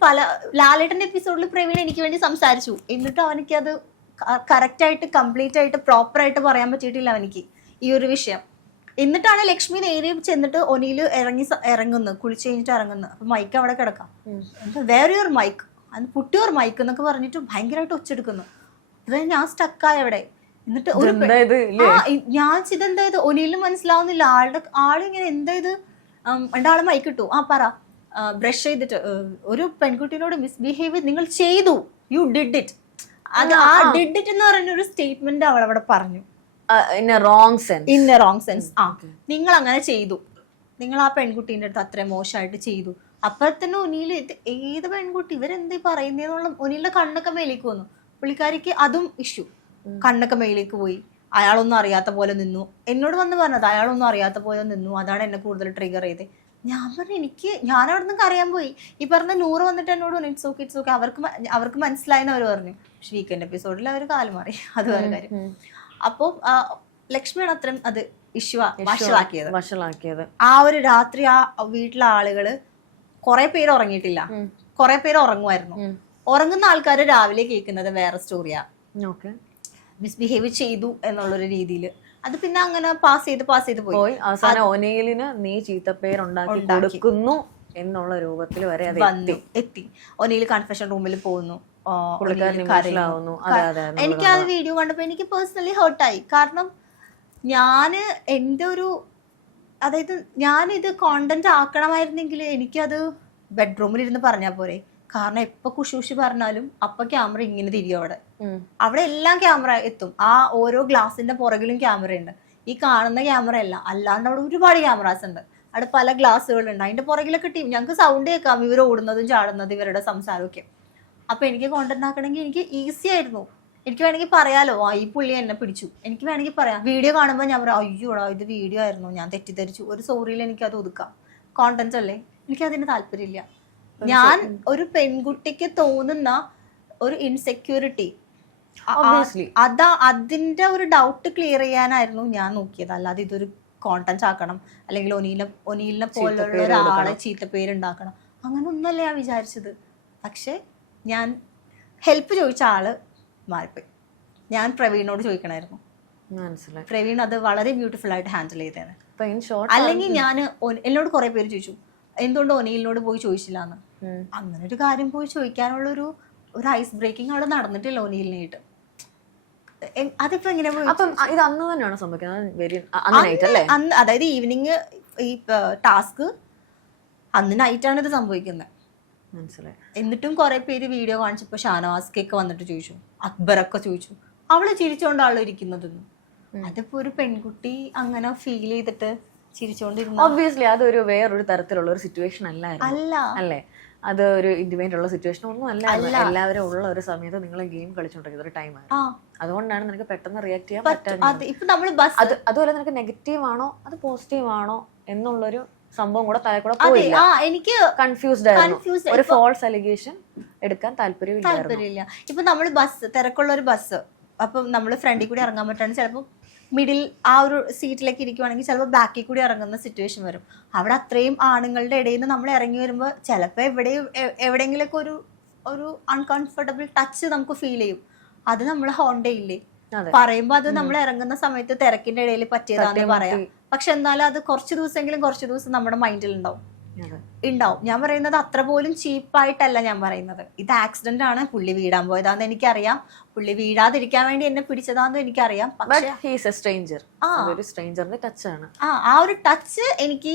ലാലേട്ടന്റെ എപ്പിസോഡിൽ പ്രവീൺ എനിക്ക് വേണ്ടി സംസാരിച്ചു, എന്നിട്ട് അവനിക്ക് അത് കറക്റ്റായിട്ട് കംപ്ലീറ്റ് ആയിട്ട് പ്രോപ്പർ ആയിട്ട് പറയാൻ പറ്റിയിട്ടില്ല അവനിക്ക് ഈ ഒരു വിഷയം. എന്നിട്ടാണ് ലക്ഷ്മി നേരെ ചെന്നിട്ട് ഒനിയില് ഇറങ്ങുന്നത്, കുളിച്ച് കഴിഞ്ഞിട്ട് ഇറങ്ങുന്നത്. അപ്പൊ മൈക്ക് അവിടെ കിടക്കാം, വേറെ ഒരു മൈക്ക്, അത് പുട്ടിയോർ മൈക്ക് എന്നൊക്കെ പറഞ്ഞിട്ട് ഭയങ്കരമായിട്ട് ഒച്ചെടുക്കുന്നു. അതായത് ഞാൻ സ്റ്റക്കായ അവിടെ. എന്നിട്ട് ഞാൻ ഇതെന്തായത് ഒനിയിലും മനസ്സിലാവുന്നില്ല, ആളിങ്ങനെ എന്തായത് രണ്ടാളെ മൈക്ക് ഇട്ടു. പറ, ബ്രഷ് ചെയ്തിട്ട് ഒരു പെൺകുട്ടിയോട് മിസ്ബിഹേവ് നിങ്ങൾ ചെയ്തു, യു ഡിഡ് ഇറ്റ്. അത് ആ ഡിഡ് ഇറ്റ് എന്ന് പറയുന്ന ഒരു സ്റ്റേറ്റ്മെന്റ് അവളവിടെ പറഞ്ഞു. In A wrong sense. നിങ്ങൾ അങ്ങനെ ചെയ്തു, നിങ്ങൾ ആ പെൺകുട്ടീൻ്റെ അടുത്ത് അത്രയും മോശമായിട്ട് ചെയ്തു. അപ്പൊ തന്നെ ഒനിയിൽ ഏത് പെൺകുട്ടി ഇവരെന്താ പറയുന്നതെന്നുള്ള ഒനിയിലെ കണ്ണൊക്കെ മേലേക്ക് വന്നു. പുള്ളിക്കാരിക്ക് അതും ഇഷ്യൂ, കണ്ണൊക്കെ മേലേക്ക് പോയി. അയാളൊന്നും അറിയാത്ത പോലെ നിന്നു. എന്നോട് വന്ന് പറഞ്ഞത് അയാളൊന്നും അറിയാത്ത പോലെ നിന്നു, അതാണ് എന്നെ കൂടുതൽ ട്രിഗർ ചെയ്ത്. ഞാൻ പറഞ്ഞു ഞാൻ അവിടെ നിന്ന് കരയാൻ പോയി. ഈ പറഞ്ഞ 100 വന്നിട്ട് എന്നോട് പറഞ്ഞു ഇറ്റ്സ് ഓക്കെ അവർക്ക് മനസ്സിലായെന്ന് അവർ പറഞ്ഞു. പക്ഷെ വീക്കെൻഡ് എപ്പിസോഡിൽ അവർ കാലം മാറി, അത് വേറെ കാര്യം. അപ്പോൾ ലക്ഷ്മിയാണ് അത്രയും അത് ഇഷ്യൂ വഷളാക്കിയത്. ആ ഒരു രാത്രി ആ വീട്ടിലെ ആളുകള് കുറെ പേര് ഉറങ്ങിയിട്ടില്ല, കുറെ പേര് ഉറങ്ങുമായിരുന്നു. ഉറങ്ങുന്ന ആൾക്കാർ രാവിലെ കേൾക്കുന്നത് വേറെ സ്റ്റോറിയാ, മിസ്ബിഹേവ് ചെയ്തു എന്നുള്ളൊരു രീതിയിൽ. അത് പിന്നെ അങ്ങനെ പാസ് ചെയ്ത് പോയി. അവസാനം ഒനയിലിന് നീ ചീത്തപ്പേരുണ്ടാക്കി കൊടുക്കുന്നു എന്നുള്ള രൂപത്തിൽ വരെ എത്തി. ഒനയിൽ കൺഫെഷൻ റൂമിൽ പോകുന്നു, എനിക്ക് ആ വീഡിയോ കണ്ടപ്പോ എനിക്ക് പേഴ്സണലി ഹേർട്ടായി. കാരണം അതായത് ഞാനിത് കോണ്ടന്റ് ആക്കണമായിരുന്നെങ്കിൽ എനിക്കത് ബെഡ്റൂമിൽ ഇരുന്ന് പറഞ്ഞാൽ പോരെ. കാരണം എപ്പൊ കുശൂഷി പറഞ്ഞാലും അപ്പൊ ക്യാമറ ഇങ്ങനെ തിരിയും. അവിടെ എല്ലാം ക്യാമറ എത്തും. ആ ഓരോ ഗ്ലാസിന്റെ പുറകിലും ക്യാമറ ഉണ്ട്. ഈ കാണുന്ന ക്യാമറ അല്ല, അല്ലാണ്ട് അവിടെ ഒരുപാട് ക്യാമറാസ് ഉണ്ട്. അവിടെ പല ഗ്ലാസ്സുകളുണ്ട്. അതിന്റെ പുറകിലൊക്കെ ടീം, ഞങ്ങൾക്ക് സൗണ്ട് കേൾക്കാം, ഇവർ ഓടുന്നതും ചാടുന്നതും ഇവരുടെ സംസാരമൊക്കെ. അപ്പൊ എനിക്ക് കോണ്ടന്റ് ആക്കണമെങ്കിൽ എനിക്ക് ഈസി ആയിരുന്നു. എനിക്ക് വേണമെങ്കിൽ പറയാലോ, ഈ പുള്ളി എന്നെ പിടിച്ചു, എനിക്ക് വേണമെങ്കിൽ പറയാം. വീഡിയോ കാണുമ്പോൾ ഞാൻ പറയാം അയ്യോടാ ഇത് വീഡിയോ ആയിരുന്നു, ഞാൻ തെറ്റിദ്ധരിച്ചു, ഒരു സോറിയിൽ എനിക്ക് അത് ഒതുക്കാം. കോണ്ടന്റ് അല്ലേ, എനിക്ക് അതിന് താല്പര്യമില്ല. ഞാൻ ഒരു പെൺകുട്ടിക്ക് തോന്നുന്ന ഒരു ഇൻസെക്യൂരിറ്റി അതിന്റെ ഒരു ഡൗട്ട് ക്ലിയർ ചെയ്യാനായിരുന്നു ഞാൻ നോക്കിയത്. അല്ലാതെ ഇതൊരു കോണ്ടന്റ് ആക്കണം, അല്ലെങ്കിൽ ഒനീലിനെ പോലുള്ള ഒരാളെ ചീത്തപ്പേരുണ്ടാക്കണം, അങ്ങനെ ഒന്നല്ല ഞാൻ വിചാരിച്ചത്. പക്ഷെ ഞാൻ ഹെൽപ്പ് ചോദിച്ച ആള് മാറിപ്പോയി. ഞാൻ പ്രവീണിനോട് ചോദിക്കണമായിരുന്നു. പ്രവീൺ അത് വളരെ ബ്യൂട്ടിഫുൾ ആയിട്ട് ഹാൻഡിൽ ചെയ്തേനെ. അല്ലെങ്കിൽ ഞാൻ എന്നോട് കുറെ പേര് ചോദിച്ചു എന്തുകൊണ്ട് ഒനീലിനോട് പോയി ചോദിച്ചില്ല എന്ന്. അങ്ങനെ ഒരു കാര്യം പോയി ചോദിക്കാനുള്ള ഒരു ഐസ് ബ്രേക്കിംഗ് അവിടെ നടന്നിട്ടില്ല ഒനീലിനായിട്ട്. അതിപ്പോ എങ്ങനെ അതായത് ഈവനിങ് ഈ ടാസ്ക് അന്ന് നൈറ്റാണ് ഇത് സംഭവിക്കുന്നത്. എന്നിട്ടും കുറെ പേര് വീഡിയോ കാണിച്ചപ്പോ ഷാനവാസ്കൊക്കെ വന്നിട്ട് ചോദിച്ചു, അക്ബറൊക്കെ ചോദിച്ചു, അവള് ചിരിച്ചോണ്ട് ആള് ഇരിക്കുന്നതെന്ന്. അതിപ്പോ ഒരു പെൺകുട്ടി അങ്ങനെ ഫീൽ ചെയ്തിട്ട് ചിരിച്ചോണ്ടിരുന്നു. ഒബ്വിയസ്ലി അതൊരു വേറൊരു തരത്തിലുള്ള ഒരു സിറ്റുവേഷൻ അല്ലേ, അത് ഒരു ഇന്റിമേറ്റ് ഉള്ള സിറ്റുവേഷൻ ഒന്നും അല്ല. എല്ലാവരും ഉള്ള ഒരു സമയത്ത് നിങ്ങൾ ഗെയിം കളിച്ചോണ്ടിരിക്കുന്ന ഒരു ടൈമാണ്. അതുകൊണ്ടാണ് നിനക്ക് പെട്ടെന്ന് റിയാക്ട് ചെയ്യാൻ പറ്റുന്നത്. അതുപോലെ നിനക്ക് നെഗറ്റീവ് ആണോ അത് പോസിറ്റീവ് ആണോ എന്നുള്ളൊരു സംഭവം കൂടെ തലേ കൂടെ പോയില്ല. എനിക്ക് കൺഫ്യൂസ്ഡ് ആയിരുന്നു. ഒരു ഫോൾസ് അലിഗേഷൻ എടുക്കാൻ താല്പര്യമില്ല. ഇപ്പൊ നമ്മള് തിരക്കുള്ള ഒരു ബസ്, അപ്പൊ നമ്മള് ഫ്രണ്ടിൽ കൂടി ഇറങ്ങാൻ പറ്റാണ്ട് ചിലപ്പോൾ മിഡിൽ ആ ഒരു സീറ്റിലേക്ക് ഇരിക്കുവാണെങ്കിൽ ചിലപ്പോൾ ബാക്കിൽ കൂടി ഇറങ്ങുന്ന സിറ്റുവേഷൻ വരും. അവിടെ അത്രയും ആണുങ്ങളുടെ ഇടയിൽ നിന്ന് നമ്മൾ ഇറങ്ങി വരുമ്പോൾ ചിലപ്പോൾ എവിടെയെങ്കിലൊക്കെ ഒരു അൺകംഫർട്ടബിൾ ടച്ച് നമുക്ക് ഫീൽ ചെയ്യും. അത് നമ്മൾ ഹോണ്ട് ചെയ്യില്ലേ പറയുമ്പോ, അത് നമ്മൾ ഇറങ്ങുന്ന സമയത്ത് തിരക്കിന്റെ ഇടയിൽ പറ്റിയതാണെന്ന് പറയാം. പക്ഷെ എന്നാലും അത് കുറച്ച് ദിവസം നമ്മുടെ മൈൻഡിൽ ഉണ്ടാവും. ഞാൻ പറയുന്നത് അത്ര പോലും ചീപ്പായിട്ടല്ല ഞാൻ പറയുന്നത്. ഇത് ആക്സിഡന്റ് ആണ്, പുള്ളി വീഴാൻ പോയതാന്ന് എനിക്കറിയാം, പുള്ളി വീഴാതിരിക്കാൻ വേണ്ടി എന്നെ പിടിച്ചതാന്ന് എനിക്കറിയാം. ആ ഒരു ടച്ച് എനിക്ക്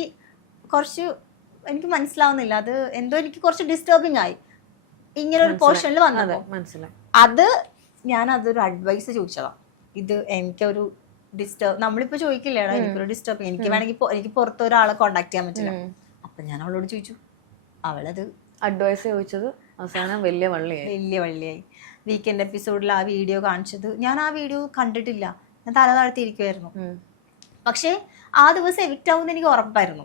മനസ്സിലാവുന്നില്ല. അത് എന്തോ എനിക്ക് കുറച്ച് ഡിസ്റ്റർബിങ് ആയി ഇങ്ങനെ ഒരു പോർഷനിൽ വന്നത്. അത് ഞാൻ അതൊരു അഡ്വൈസ് ചോദിച്ചതാ. ഇത് എനിക്കൊരു നമ്മളിപ്പോ ചോദിക്കില്ലേടാ എനിക്കൊരു ഡിസ്റ്റർബ്, എനിക്ക് വേണമെങ്കിൽ എനിക്ക് പുറത്ത് ഒരാളെ കോണ്ടാക്ട് ചെയ്യാൻ പറ്റില്ല. അപ്പൊ ഞാൻ അവളോട് ചോദിച്ചു, അവളത് അഡ്വൈസ് ചോദിച്ചത് അവസാനം വലിയ വള്ളിയായി. വീക്കെൻഡ് എപ്പിസോഡിൽ ആ വീഡിയോ കാണിച്ചത് ഞാൻ ആ വീഡിയോ കണ്ടിട്ടില്ല, ഞാൻ തല താഴ്ത്തിയിരിക്കുമായിരുന്നു. പക്ഷെ ആ ദിവസം എവിക്റ്റ് ആവുമെന്ന് എനിക്ക് ഉറപ്പായിരുന്നു.